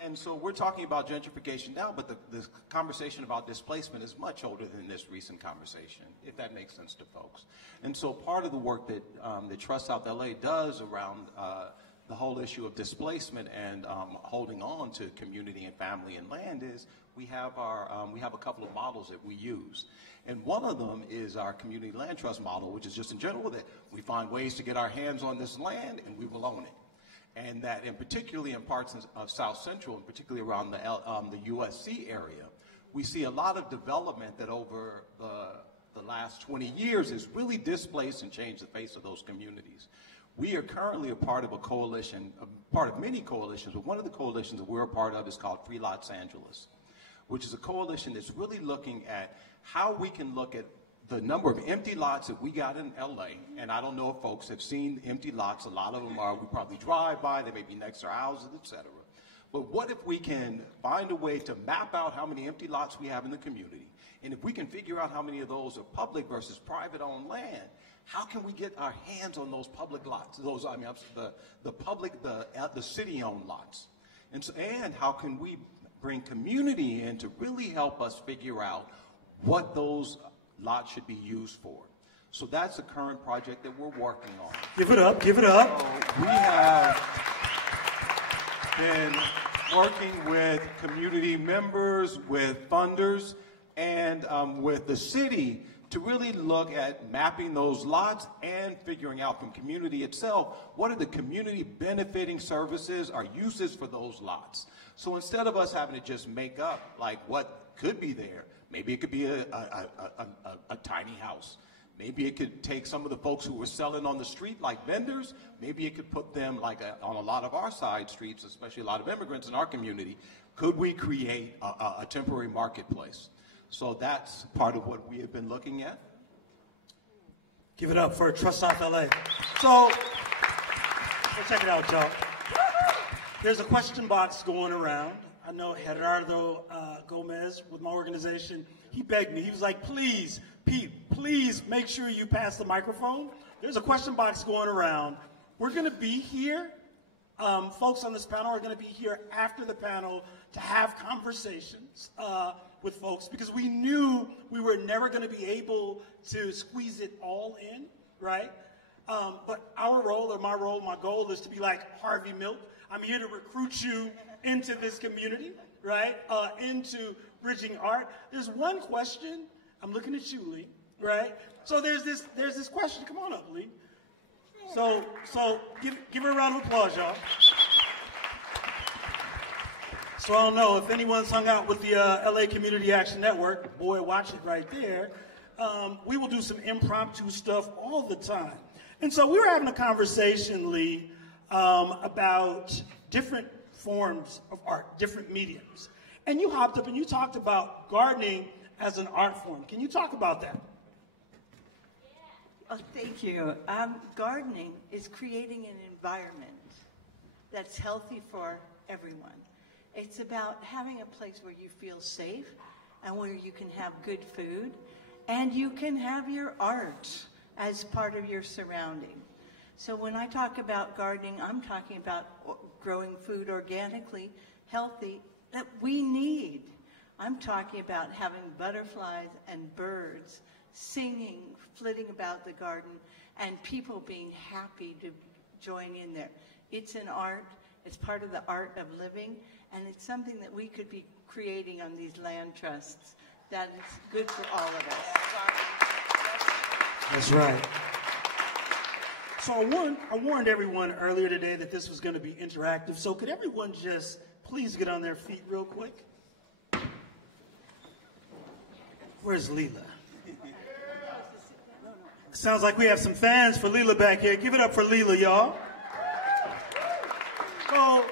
And so we're talking about gentrification now, but the conversation about displacement is much older than this recent conversation, if that makes sense to folks. And so part of the work that Trust South LA does around the whole issue of displacement and holding on to community and family and land is we have a couple of models that we use. And one of them is our community land trust model, which is just in general that we find ways to get our hands on this land and we will own it. And that, and particularly in parts of South Central, and particularly around the USC area, we see a lot of development that over the last 20 years has really displaced and changed the face of those communities. We are currently a part of a coalition, a part of many coalitions, but one of the coalitions that we're a part of is called Free Los Angeles, which is a coalition that's really looking at how we can look at the number of empty lots that we got in LA, and I don't know if folks have seen empty lots. A lot of them are, we probably drive by, they may be next to our houses, etc. But what if we can find a way to map out how many empty lots we have in the community, and if we can figure out how many of those are public versus private owned land, how can we get our hands on those public lots, those, I mean, the city owned lots? And how can we bring community in to really help us figure out what those lots should be used for. So that's the current project that we're working on. Give it up, give it up. So we have been working with community members, with funders, and with the city to really look at mapping those lots and figuring out from community itself, what are the community benefiting services or uses for those lots. So instead of us having to just make up like what could be there, maybe it could be a tiny house. Maybe it could take some of the folks who were selling on the street like vendors. Maybe it could put them like on a lot of our side streets, especially a lot of immigrants in our community. Could we create a temporary marketplace? So that's part of what we have been looking at. Give it up for Trust South LA. So check it out, y'all. There's a question box going around. I know Gerardo Gomez with my organization, he begged me. He was like, please, Pete, please make sure you pass the microphone. There's a question box going around. We're going to be here. Folks on this panel are going to be here after the panel to have conversations with folks because we knew we were never going to be able to squeeze it all in, right? But our role, or my role, my goal is to be like Harvey Milk. I'm here to recruit you into this community, right? Into bridging art. There's one question. I'm looking at you, Leigh, right? So there's this question. Come on up, Leigh. So give her a round of applause, y'all. So I don't know if anyone's hung out with the LA Community Action Network. Boy, watch it right there. We will do some impromptu stuff all the time. And so we were having a conversation, Leigh, about different forms of art, different mediums. And you hopped up and you talked about gardening as an art form. Can you talk about that? Oh, thank you. Gardening is creating an environment that's healthy for everyone. It's about having a place where you feel safe and where you can have good food and you can have your art as part of your surrounding. So when I talk about gardening, I'm talking about growing food organically, healthy, that we need. I'm talking about having butterflies and birds singing, flitting about the garden, and people being happy to join in there. It's an art. It's part of the art of living, and it's something that we could be creating on these land trusts that is good for all of us. That's right. So I warned everyone earlier today that this was going to be interactive. So could everyone just please get on their feet real quick? Where's Leeav? Sounds like we have some fans for Leeav back here. Give it up for Leeav, y'all. So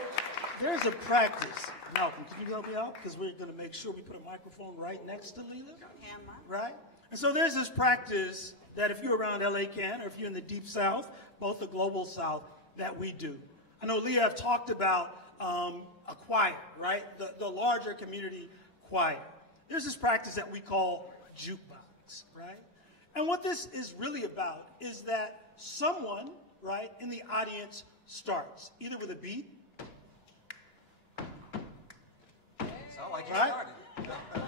there's a practice. Malcolm, can you help me out? Because we're going to make sure we put a microphone right next to Leeav. Right? And so there's this practice that if you're around LA can, or if you're in the Deep South, both the Global South, that we do. I know Leeav talked about a choir, right? The larger community choir. There's this practice that we call jukebox, right? And what this is really about is that someone, right, in the audience starts, either with a beat, Sound like you right? started.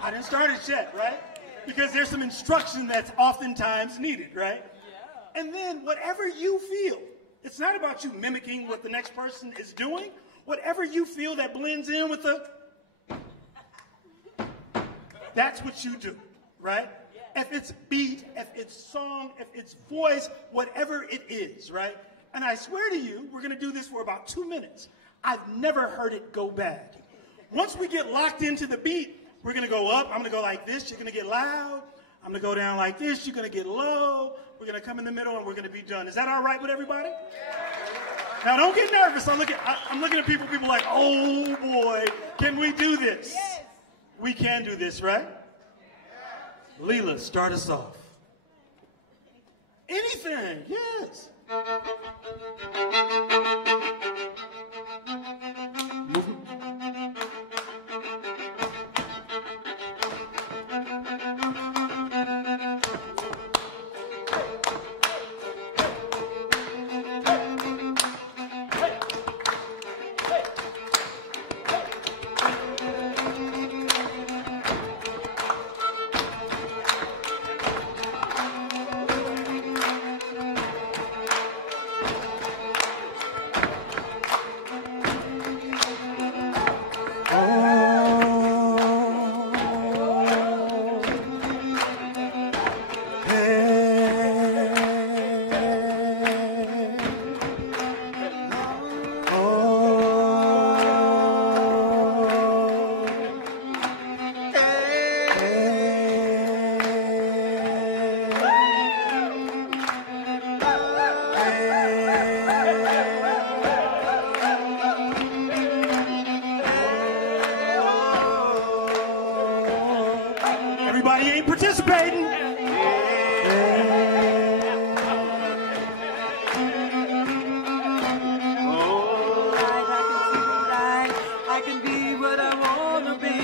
I didn't start it yet, right? Because there's some instruction that's oftentimes needed, right? Yeah. And then whatever you feel, it's not about you mimicking what the next person is doing. Whatever you feel that blends in with the, that's what you do, right? If it's beat, if it's song, if it's voice, whatever it is, right? And I swear to you, we're going to do this for about 2 minutes. I've never heard it go bad. Once we get locked into the beat, we're going to go up. I'm going to go like this. You're going to get loud. I'm going to go down like this. You're going to get low. We're going to come in the middle, and we're going to be done. Is that all right with everybody? Now, don't get nervous. I'm looking at people like, oh, boy, can we do this? Yes. We can do this, right? Leela, start us off. Anything, yes. Everybody ain't participating. I can be what I want to be.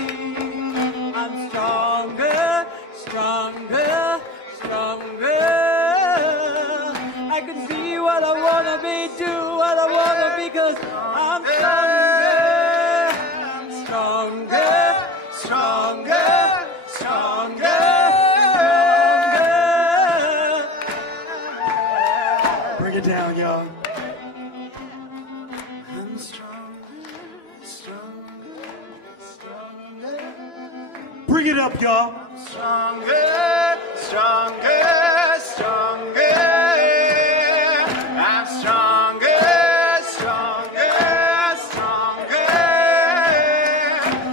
I'm stronger, stronger, stronger. I can see what I want to be, do what I want to be, because I'm stronger, stronger, stronger, stronger. Bring it down, y'all. I'm stronger, stronger, stronger. Bring it up, y'all. Stronger, stronger, stronger. I'm stronger, stronger, stronger.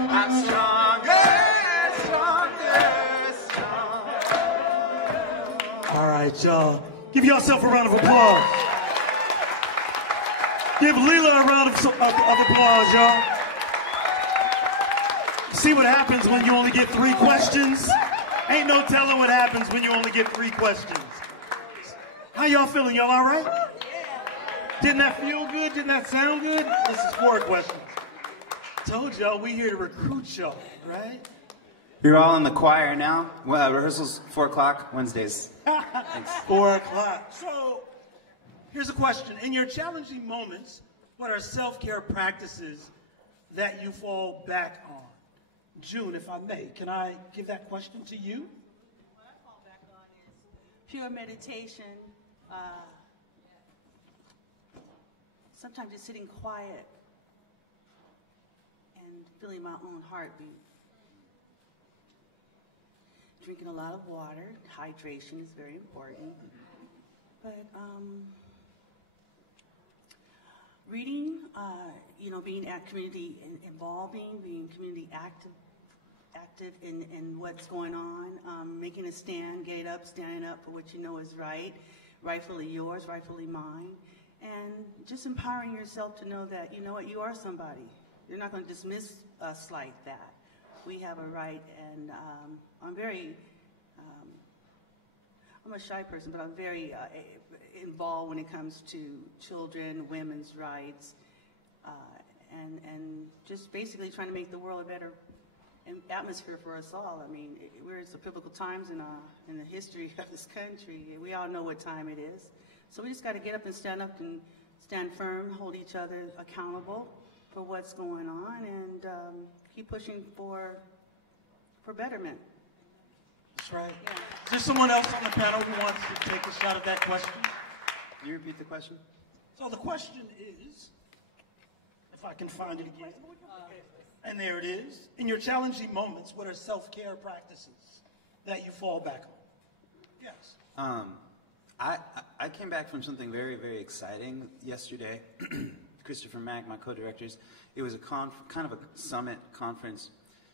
I'm stronger, stronger, stronger. All right, y'all. Give yourself a round of applause. Give Leela a round of applause, y'all. See what happens when you only get 3 questions? Ain't no telling what happens when you only get 3 questions. How y'all feeling? Y'all all right? Didn't that feel good? Didn't that sound good? This is 4 questions. Told y'all we here to recruit y'all, right? You're all in the choir now. Well, rehearsals 4 o'clock Wednesdays. Thanks. 4 o'clock. So, here's a question. In your challenging moments, what are self-care practices that you fall back on? June, if I may, can I give that question to you? What I fall back on is pure meditation. Sometimes just sitting quiet and feeling my own heartbeat. Drinking a lot of water. Hydration is very important. But reading, being at community involving, being community active in what's going on, making a stand, get up, standing up for what you know is right, rightfully yours, rightfully mine, and just empowering yourself to know that, you know what, you are somebody. You're not going to dismiss us like that. We have a right, and I'm very I'm a shy person, but I'm very involved when it comes to children, women's rights, and just basically trying to make the world a better atmosphere for us all. I mean, we're in some pivotal times in the history of this country. We all know what time it is. So we just got to get up and stand firm, hold each other accountable for what's going on, and keep pushing for betterment. That's right. Yeah. Is there someone else on the panel who wants to take a shot at that question? Can you repeat the question? So the question is, if I can find it again, and there it is. In your challenging moments, what are self-care practices that you fall back on? Yes. I came back from something very, very exciting yesterday. Christopher Mack, my co-directors, it was a kind of a summit conference.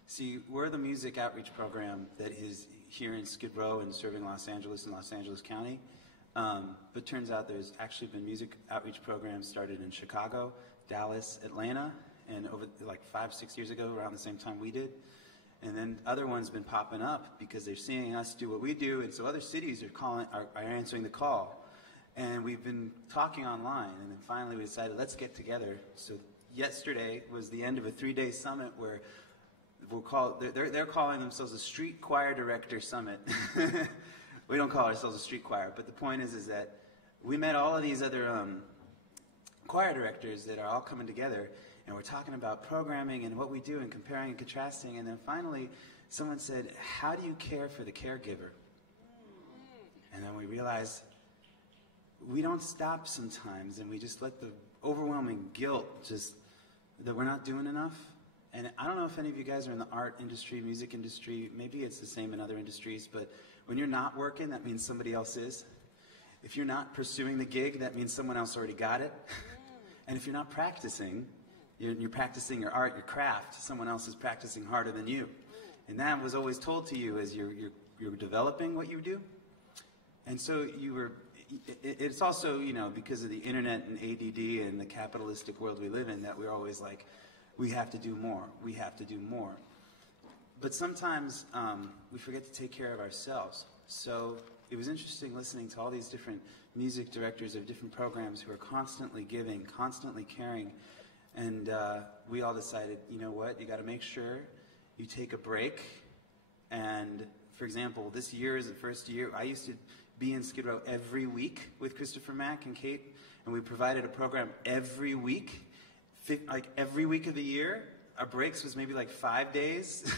See, we're the music outreach program that is here in Skid Row and serving Los Angeles and Los Angeles County. But turns out there's actually been music outreach programs started in Chicago, Dallas, Atlanta, and over like 5-6 years ago, around the same time we did. And then other ones been popping up because they're seeing us do what we do, and so other cities are answering the call. And we've been talking online, and then finally we decided, let's get together. So yesterday was the end of a 3-day summit where they're calling themselves a Street Choir Director Summit. We don't call ourselves a street choir, but the point is that we met all of these other choir directors that are all coming together, and we're talking about programming and what we do and comparing and contrasting. And then finally, someone said, how do you care for the caregiver? And then we realized we don't stop sometimes, and we just let the overwhelming guilt just that we're not doing enough. And I don't know if any of you guys are in the art industry, music industry, maybe it's the same in other industries, but when you're not working, that means somebody else is. If you're not pursuing the gig, that means someone else already got it. And if you're not practicing, you're practicing your art, your craft, someone else is practicing harder than you. And that was always told to you as you're developing what you do. And so it's also, because of the internet and ADD and the capitalistic world we live in, that we're always like, we have to do more, we have to do more. But sometimes we forget to take care of ourselves. So it was interesting listening to all these different music directors of different programs who are constantly giving, constantly caring. And we all decided, you know what, you got to make sure you take a break. And for example, this year is the first year. I used to be in Skid Row every week with Christopher Mack and Kate, and we provided a program every week. Like every week of the year. Our breaks was maybe like 5 days.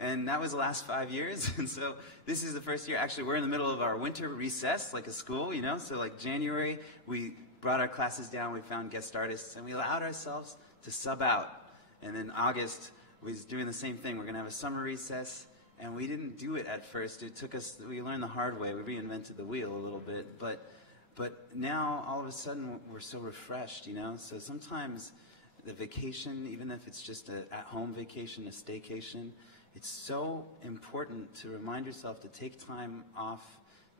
And that was the last 5 years. And so this is the first year. Actually, we're in the middle of our winter recess, like a school, So like January, we brought our classes down. We found guest artists. And we allowed ourselves to sub out. And then August, we was doing the same thing. We're going to have a summer recess. And we didn't do it at first. It took us, we learned the hard way. We reinvented the wheel a little bit. But now, all of a sudden, we're so refreshed, So sometimes the vacation, even if it's just an at-home vacation, a staycation, it's so important to remind yourself to take time off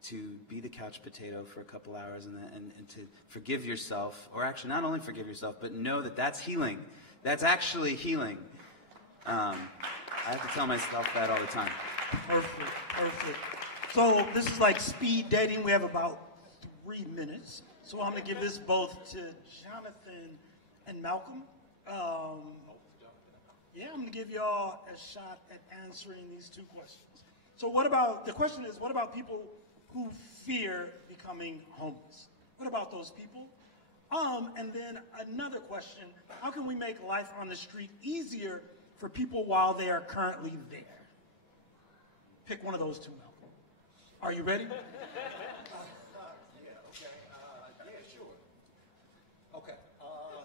to be the couch potato for a couple hours and to forgive yourself, or actually not only forgive yourself, but know that that's healing. That's actually healing. I have to tell myself that all the time. Perfect, perfect. So this is like speed dating. We have about 3 minutes. So I'm going to give this both to Jonathan and Malcolm. I'm going to give y'all a shot at answering these 2 questions. So the question is, what about people who fear becoming homeless? What about those people? And then another question, how can we make life on the street easier for people while they are currently there? Pick one of those 2, Malcolm. Are you ready?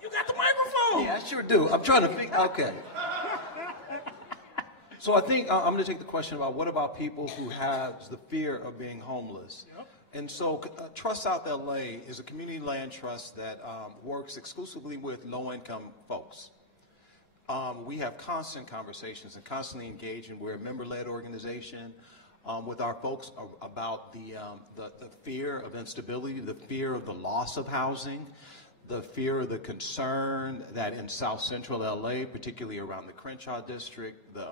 You got the microphone! Yeah, I sure do. I'm trying to think. Okay. So I think I'm going to take the question about what about people who have the fear of being homeless. Yep. And so Trust South LA is a community land trust that works exclusively with low-income folks. We have constant conversations and constantly engaging. We're a member-led organization with our folks about the fear of instability, the fear of the loss of housing, the fear, the concern that in South Central LA, particularly around the Crenshaw district, the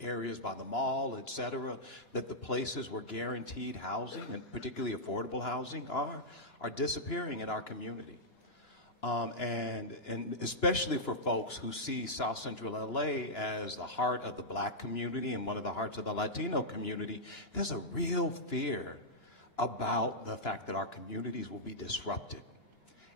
areas by the mall, et cetera, that the places where guaranteed housing, and particularly affordable housing, are disappearing in our community. And especially for folks who see South Central LA as the heart of the Black community and one of the hearts of the Latino community, there's a real fear about the fact that our communities will be disrupted.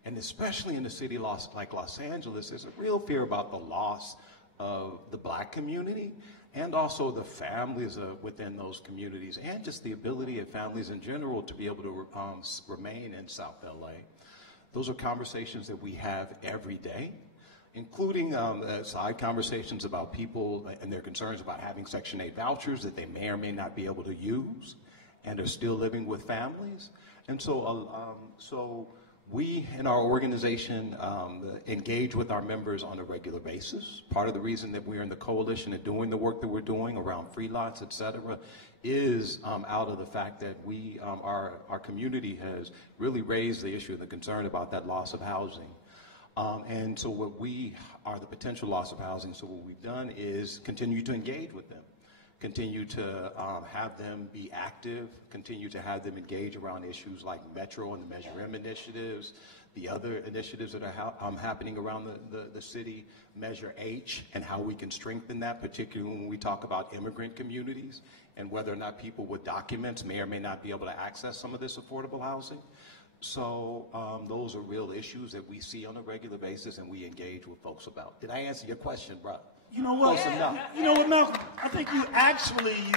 And especially in a city like Los Angeles, there's a real fear about the loss of the Black community and also the families within those communities, and just the ability of families in general to be able to remain in South LA. Those are conversations that we have every day, including side conversations about people and their concerns about having Section 8 vouchers that they may or may not be able to use and are still living with families. And so we in our organization engage with our members on a regular basis. Part of the reason that we're in the coalition and doing the work that we're doing around free lots, et cetera, is out of the fact that our community has really raised the issue and the concern about that loss of housing. And so what we are the potential loss of housing, so what we've done is continue to engage with them, continue to have them be active, continue to have them engage around issues like Metro and the Measure M initiatives, the other initiatives that are happening around the city, Measure H, and how we can strengthen that, particularly when we talk about immigrant communities and whether or not people with documents may or may not be able to access some of this affordable housing. So those are real issues that we see on a regular basis and we engage with folks about. Did I answer your question, bro? You know what? Close enough. You know what, Malcolm? I think you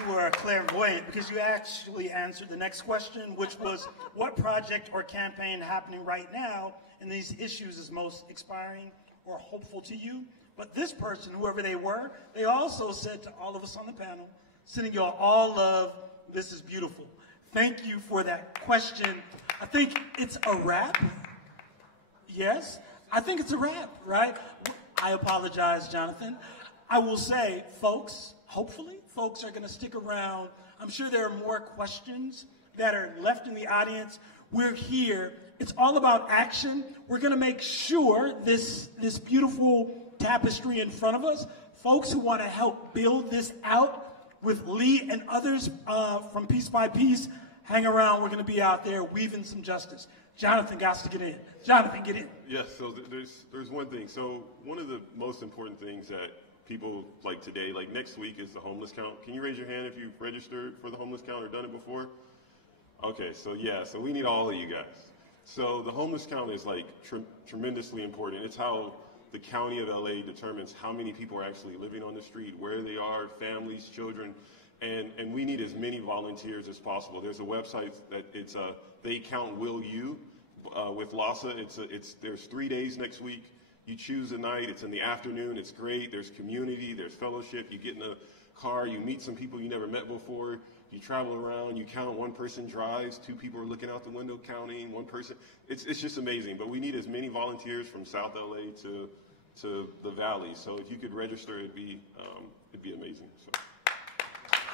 were clairvoyant because you actually answered the next question, which was what project or campaign happening right now in these issues is most inspiring or hopeful to you? But this person, whoever they were, they also said to all of us on the panel, sending y'all all love, this is beautiful. Thank you for that question. I think it's a wrap. Yes, I think it's a wrap, right? I apologize, Jonathan. I will say, folks, hopefully, folks are going to stick around. I'm sure there are more questions that are left in the audience. We're here. It's all about action. We're going to make sure this beautiful tapestry in front of us, folks who want to help build this out with Leigh and others from Piece by Piece, hang around. We're going to be out there weaving some justice. Jonathan got to get in. Jonathan, get in. Yes, so there's one thing. So one of the most important things that people like today, like next week is the homeless count. Can you raise your hand if you've registered for the homeless count or done it before? Okay, so yeah, so we need all of you guys. So the homeless count is like tremendously important. It's how the county of LA determines how many people are actually living on the street, where they are, families, children, and we need as many volunteers as possible. There's a website that it's They Count Will You with LASA. There's 3 days next week. You choose a night. It's in the afternoon. It's great. There's community. There's fellowship. You get in a car. You meet some people you never met before. You travel around. You count. One person drives. 2 people are looking out the window counting. One person. It's just amazing. But we need as many volunteers from South LA to the Valley. So if you could register, it'd be amazing.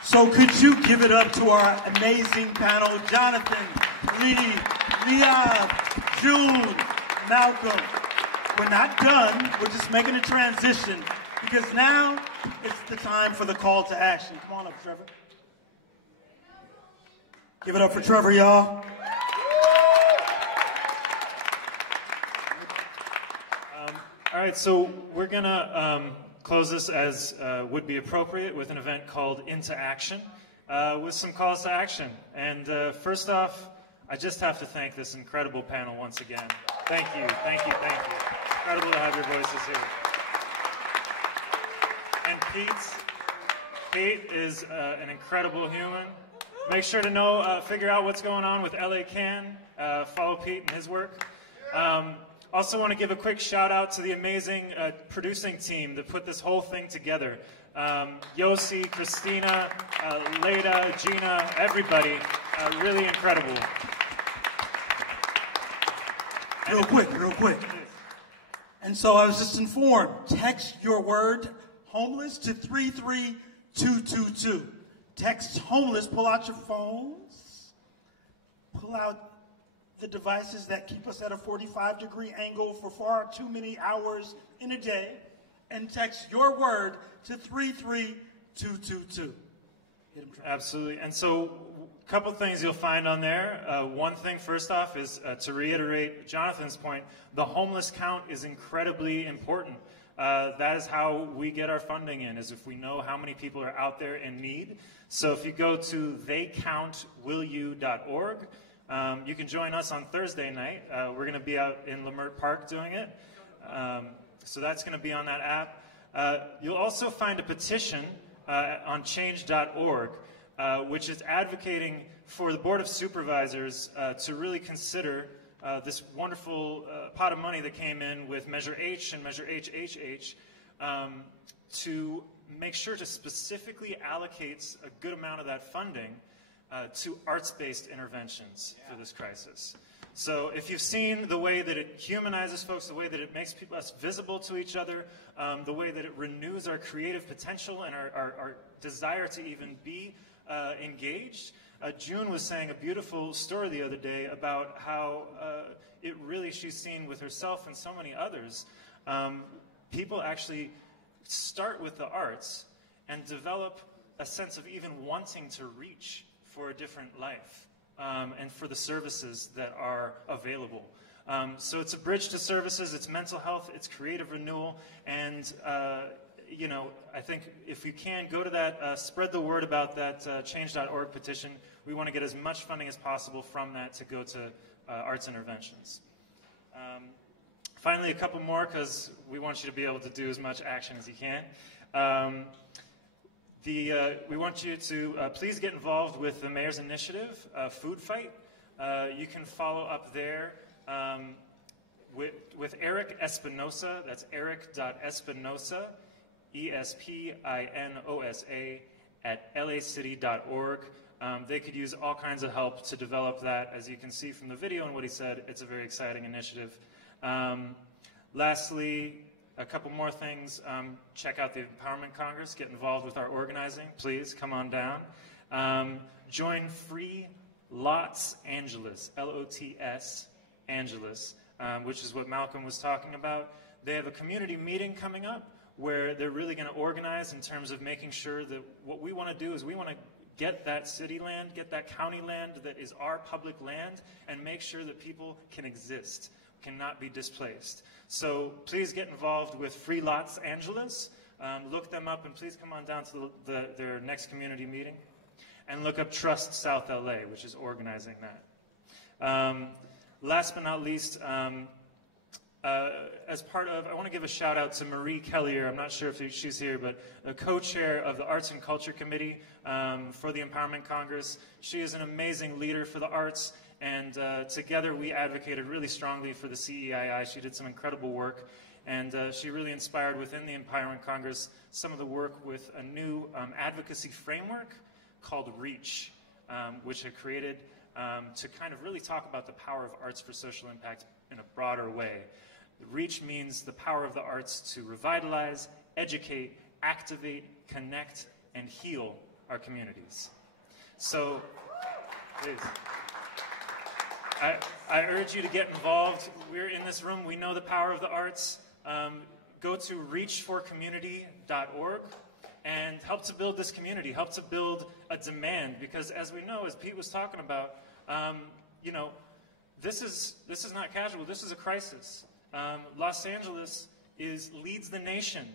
So could you give it up to our amazing panel, Jonathan, Leigh, Leeav, June, Malcolm. We're not done. We're just making a transition because now it's the time for the call to action. Come on up, Trevor. Give it up for Trevor, y'all. All right, so we're going to close this as would be appropriate with an event called Into Action with some calls to action. And first off, I just have to thank this incredible panel once again. Thank you, thank you, thank you. Incredible to have your voices here. And Pete is an incredible human. Make sure to figure out what's going on with LA Can. Follow Pete and his work. Also want to give a quick shout out to the amazing producing team that put this whole thing together. Yossi, Christina, Leda, Gina, everybody, really incredible. Real quick. And so I was just informed, text your word homeless to 33222. Text homeless, pull out your phones, pull out the devices that keep us at a 45-degree angle for far too many hours in a day, and text your word to 33222. Absolutely. And so a couple things you'll find on there. One thing, first off, is to reiterate Jonathan's point, the homeless count is incredibly important. That is how we get our funding in, is if we know how many people are out there in need. So if you go to theycountwillyou.org, you can join us on Thursday night. We're going to be out in Leimert Park doing it. So that's going to be on that app. You'll also find a petition on change.org, which is advocating for the Board of Supervisors to really consider this wonderful pot of money that came in with Measure H and Measure HHH to make sure to specifically allocate a good amount of that funding to arts-based interventions for this crisis. So if you've seen the way that it humanizes folks, the way that it makes us visible to each other, the way that it renews our creative potential and our desire to even be engaged. June was saying a beautiful story the other day about how it really, she's seen with herself and so many others, people actually start with the arts and develop a sense of even wanting to reach for a different life. And for the services that are available. So it's a bridge to services, it's mental health, it's creative renewal, and you know, I think if you can, go to that, spread the word about that change.org petition. We want to get as much funding as possible from that to go to arts interventions. Finally, a couple more, because we want you to be able to do as much action as you can. We want you to please get involved with the Mayor's Initiative, Food Fight. You can follow up there with Eric Espinosa. That's eric.espinosa, ESPINOSA, at lacity.org. They could use all kinds of help to develop that. As you can see from the video and what he said, it's a very exciting initiative. Lastly, a couple more things. Check out the Empowerment Congress. Get involved with our organizing. Please come on down. Join Free Lots Angeles, L-O-T-S Angeles, which is what Malcolm was talking about. They have a community meeting coming up where they're really going to organize in terms of making sure that what we want to do is we want to get that city land, get that county land that is our public land, and make sure that people can exist, cannot be displaced. So please get involved with Free Lots Angeles. Look them up, and please come on down to their next community meeting. And look up Trust South LA, which is organizing that. Last but not least, as part of, I want to give a shout out to Marie Kellier. I'm not sure if she's here, but a co-chair of the Arts and Culture Committee for the Empowerment Congress. She is an amazing leader for the arts, and together we advocated really strongly for the CEII. She did some incredible work, and she really inspired within the Empowerment Congress some of the work with a new advocacy framework called REACH, which I created to kind of really talk about the power of arts for social impact in a broader way. REACH means the power of the arts to revitalize, educate, activate, connect, and heal our communities. So, please. I urge you to get involved. We're in this room. We know the power of the arts. Go to reachforcommunity.org and help to build this community. Help to build a demand, because as we know, as Pete was talking about, you know, this is not casual. This is a crisis. Los Angeles leads the nation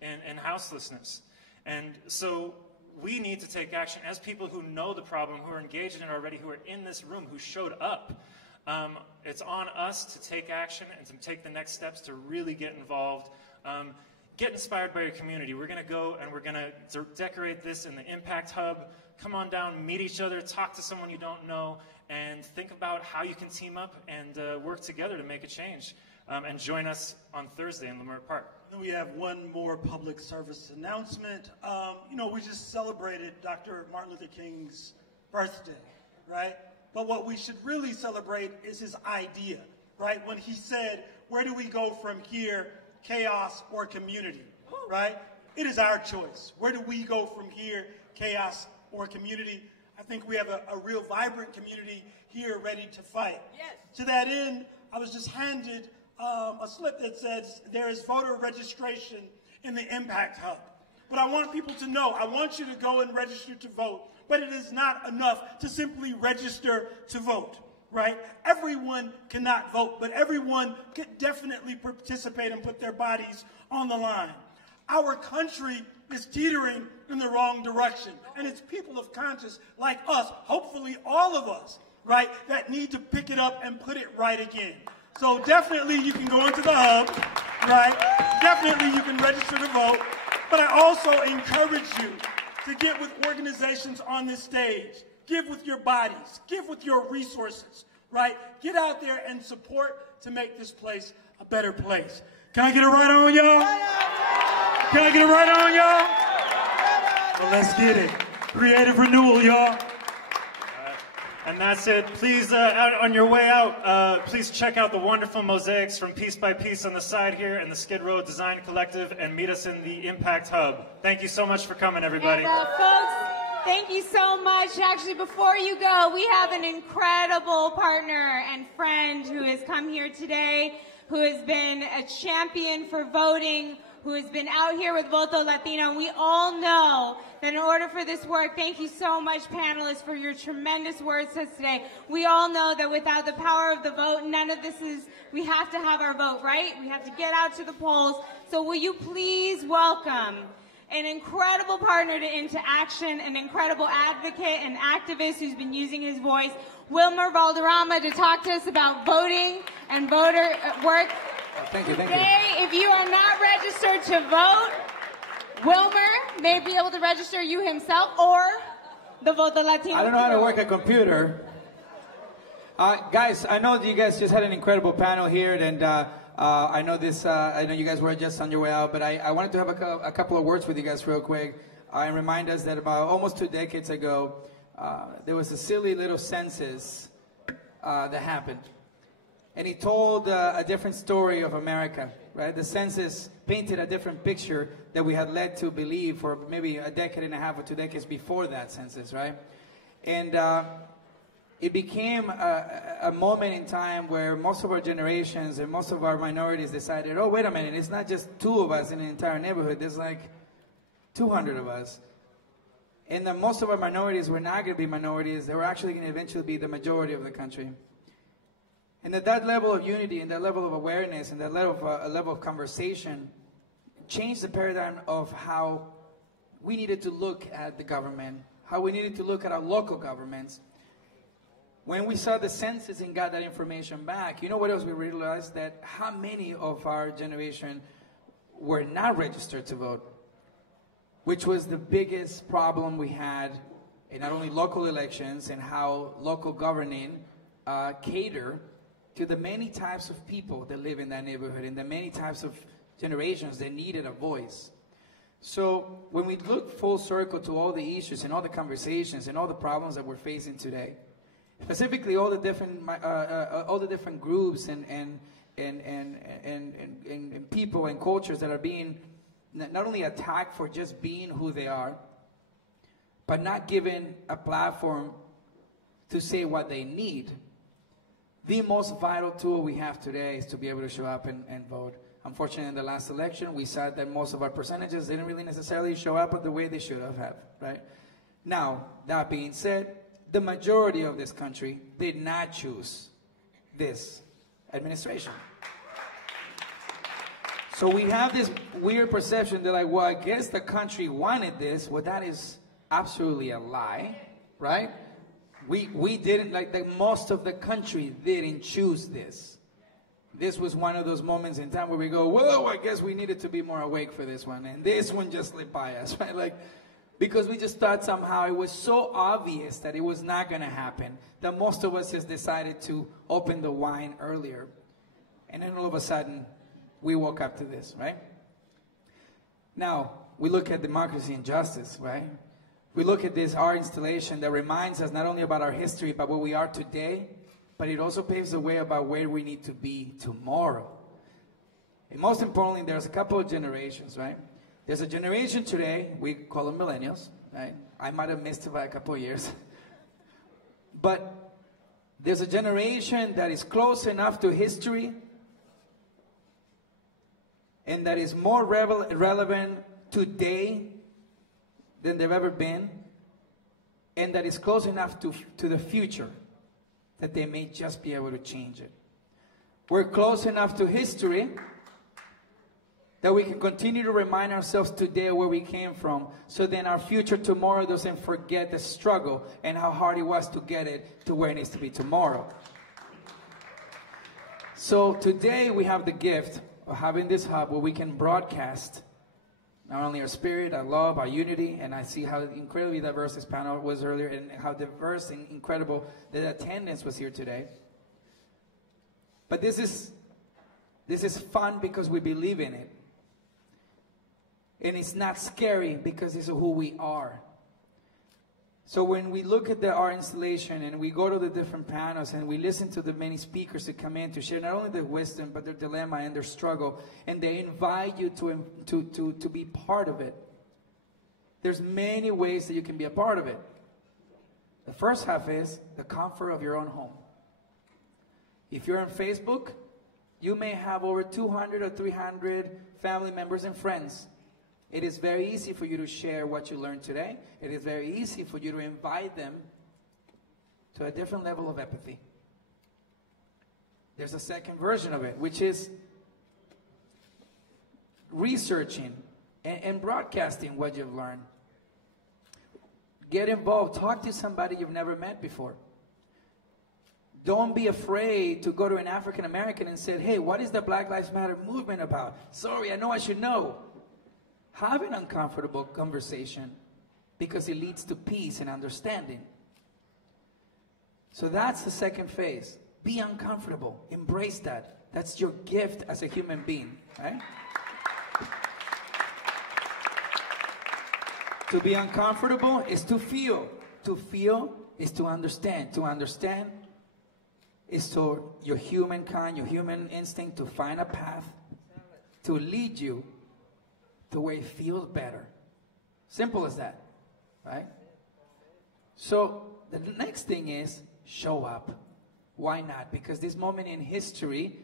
in houselessness. And so we need to take action as people who know the problem, who are engaged in it already, who are in this room, who showed up. It's on us to take action and to take the next steps to really get involved. Get inspired by your community. We're going to go and we're going to decorate this in the Impact Hub. Come on down, meet each other, talk to someone you don't know, and think about how you can team up and work together to make a change. And join us on Thursday in Leimert Park. We have one more public service announcement. You know, we just celebrated Dr. Martin Luther King's birthday, right? But what we should really celebrate is his idea, right? When he said, where do we go from here, chaos or community, right? It is our choice. Where do we go from here, chaos or community? I think we have a real vibrant community here ready to fight. Yes. To that end, I was just handed a slip that says there is voter registration in the Impact Hub. But I want people to know, I want you to go and register to vote, but it is not enough to simply register to vote, right? Everyone cannot vote, but everyone could definitely participate and put their bodies on the line. Our country is teetering in the wrong direction, and it's people of conscience like us, hopefully all of us, right, that need to pick it up and put it right again. So definitely you can go into the hub, right? Definitely you can register to vote. But I also encourage you to get with organizations on this stage. Give with your bodies. Give with your resources, right? Get out there and support to make this place a better place. Can I get it right on, y'all? Can I get it right on, y'all? Well, let's get it. Creative renewal, y'all. And that's it. Please, on your way out, please check out the wonderful mosaics from Piece by Piece on the side here and the Skid Row Design Collective, and meet us in the Impact Hub. Thank you so much for coming, everybody. And, folks, thank you so much. Actually, before you go, we have an incredible partner and friend who has come here today, who has been a champion for voting, who has been out here with Voto Latino. And we all know that in order for this work, thank you so much, panelists, for your tremendous words today. We all know that without the power of the vote, none of this is, we have to have our vote, right? We have to get out to the polls. So will you please welcome an incredible partner to Into Action, an incredible advocate and activist who's been using his voice, Wilmer Valderrama, to talk to us about voting and voter work. Thank you, thank you. Today, if you are not registered to vote, Wilmer may be able to register you himself or the Voto Latino. I don't know how to work a computer. Guys, I know that you guys just had an incredible panel here, and I know you guys were just on your way out, but I wanted to have a couple of words with you guys real quick and remind us that about almost 2 decades ago, there was a silly little census that happened. And he told a different story of America, right? The census painted a different picture that we had led to believe for maybe a decade and a half or 2 decades before that census, right? And it became a moment in time where most of our generations and most of our minorities decided, oh, wait a minute, it's not just 2 of us in an entire neighborhood, there's like 200 of us. And that most of our minorities were not going to be minorities, they were actually going to eventually be the majority of the country. And that level of unity and that level of awareness and that level of conversation changed the paradigm of how we needed to look at the government, how we needed to look at our local governments. When we saw the census and got that information back, you know what else we realized? That how many of our generation were not registered to vote, which was the biggest problem we had in not only local elections and how local governing cater to the many types of people that live in that neighborhood and the many types of generations that needed a voice. So when we look full circle to all the issues and all the conversations and all the problems that we're facing today, specifically all the different groups and people and cultures that are being not only attacked for just being who they are, but not given a platform to say what they need. The most vital tool we have today is to be able to show up and vote. Unfortunately, in the last election, we saw that most of our percentages didn't really necessarily show up the way they should have, right? Now, that being said, the majority of this country did not choose this administration. So we have this weird perception that, like, well, I guess the country wanted this. Well, that is absolutely a lie, right? We didn't, like most of the country didn't choose this. This was one of those moments in time where we go, whoa, I guess we needed to be more awake for this one. And this one just slipped by us, right? Like, because we just thought somehow it was so obvious that it was not going to happen that most of us just decided to open the wine earlier. And then all of a sudden, we woke up to this, right? Now, we look at democracy and justice, right? We look at this art installation that reminds us not only about our history, but where we are today, but it also paves the way about where we need to be tomorrow. And most importantly, there's a couple of generations, right? There's a generation today, we call them millennials, right? I might have missed it by a couple of years, But there's a generation that is close enough to history and that is more relevant today than they've ever been, and that is close enough to the future that they may just be able to change it. We're close enough to history that we can continue to remind ourselves today where we came from, so then our future tomorrow doesn't forget the struggle and how hard it was to get it to where it needs to be tomorrow. So today we have the gift of having this hub where we can broadcast not only our spirit, our love, our unity, and I see how incredibly diverse this panel was earlier and how diverse and incredible the attendance was here today. But this is fun because we believe in it. And it's not scary because it's who we are. So when we look at our installation and we go to the different panels and we listen to the many speakers that come in to share not only their wisdom but their dilemma and their struggle, and they invite you to be part of it. There's many ways that you can be a part of it. The first half is the comfort of your own home. If you're on Facebook, you may have over 200 or 300 family members and friends. It is very easy for you to share what you learned today. It is very easy for you to invite them to a different level of empathy. There's a second version of it, which is researching and broadcasting what you've learned. Get involved. Talk to somebody you've never met before. Don't be afraid to go to an African American and say, hey, what is the Black Lives Matter movement about? Sorry, I know I should know. Have an uncomfortable conversation because it leads to peace and understanding. So that's the second phase. Be uncomfortable. Embrace that. That's your gift as a human being, right? To be uncomfortable is to feel. To feel is to understand. To understand is to your humankind, your human instinct to find a path to lead you to where it feels better. Simple as that, right? So the next thing is show up. Why not? Because this moment in history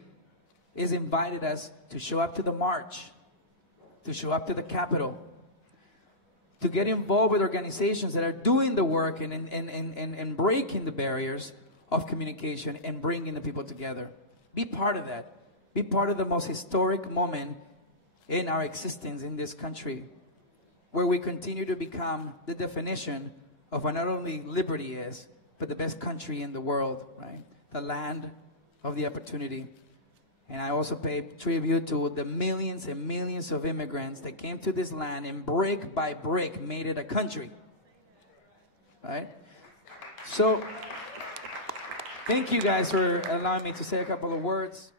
is invited us to show up to the march, to show up to the Capitol, to get involved with organizations that are doing the work and breaking the barriers of communication and bringing the people together. Be part of that. Be part of the most historic moment in our existence in this country, where we continue to become the definition of what not only liberty is, but the best country in the world, right? The land of the opportunity. And I also pay tribute to the millions and millions of immigrants that came to this land and brick by brick made it a country, right? So, thank you guys for allowing me to say a couple of words.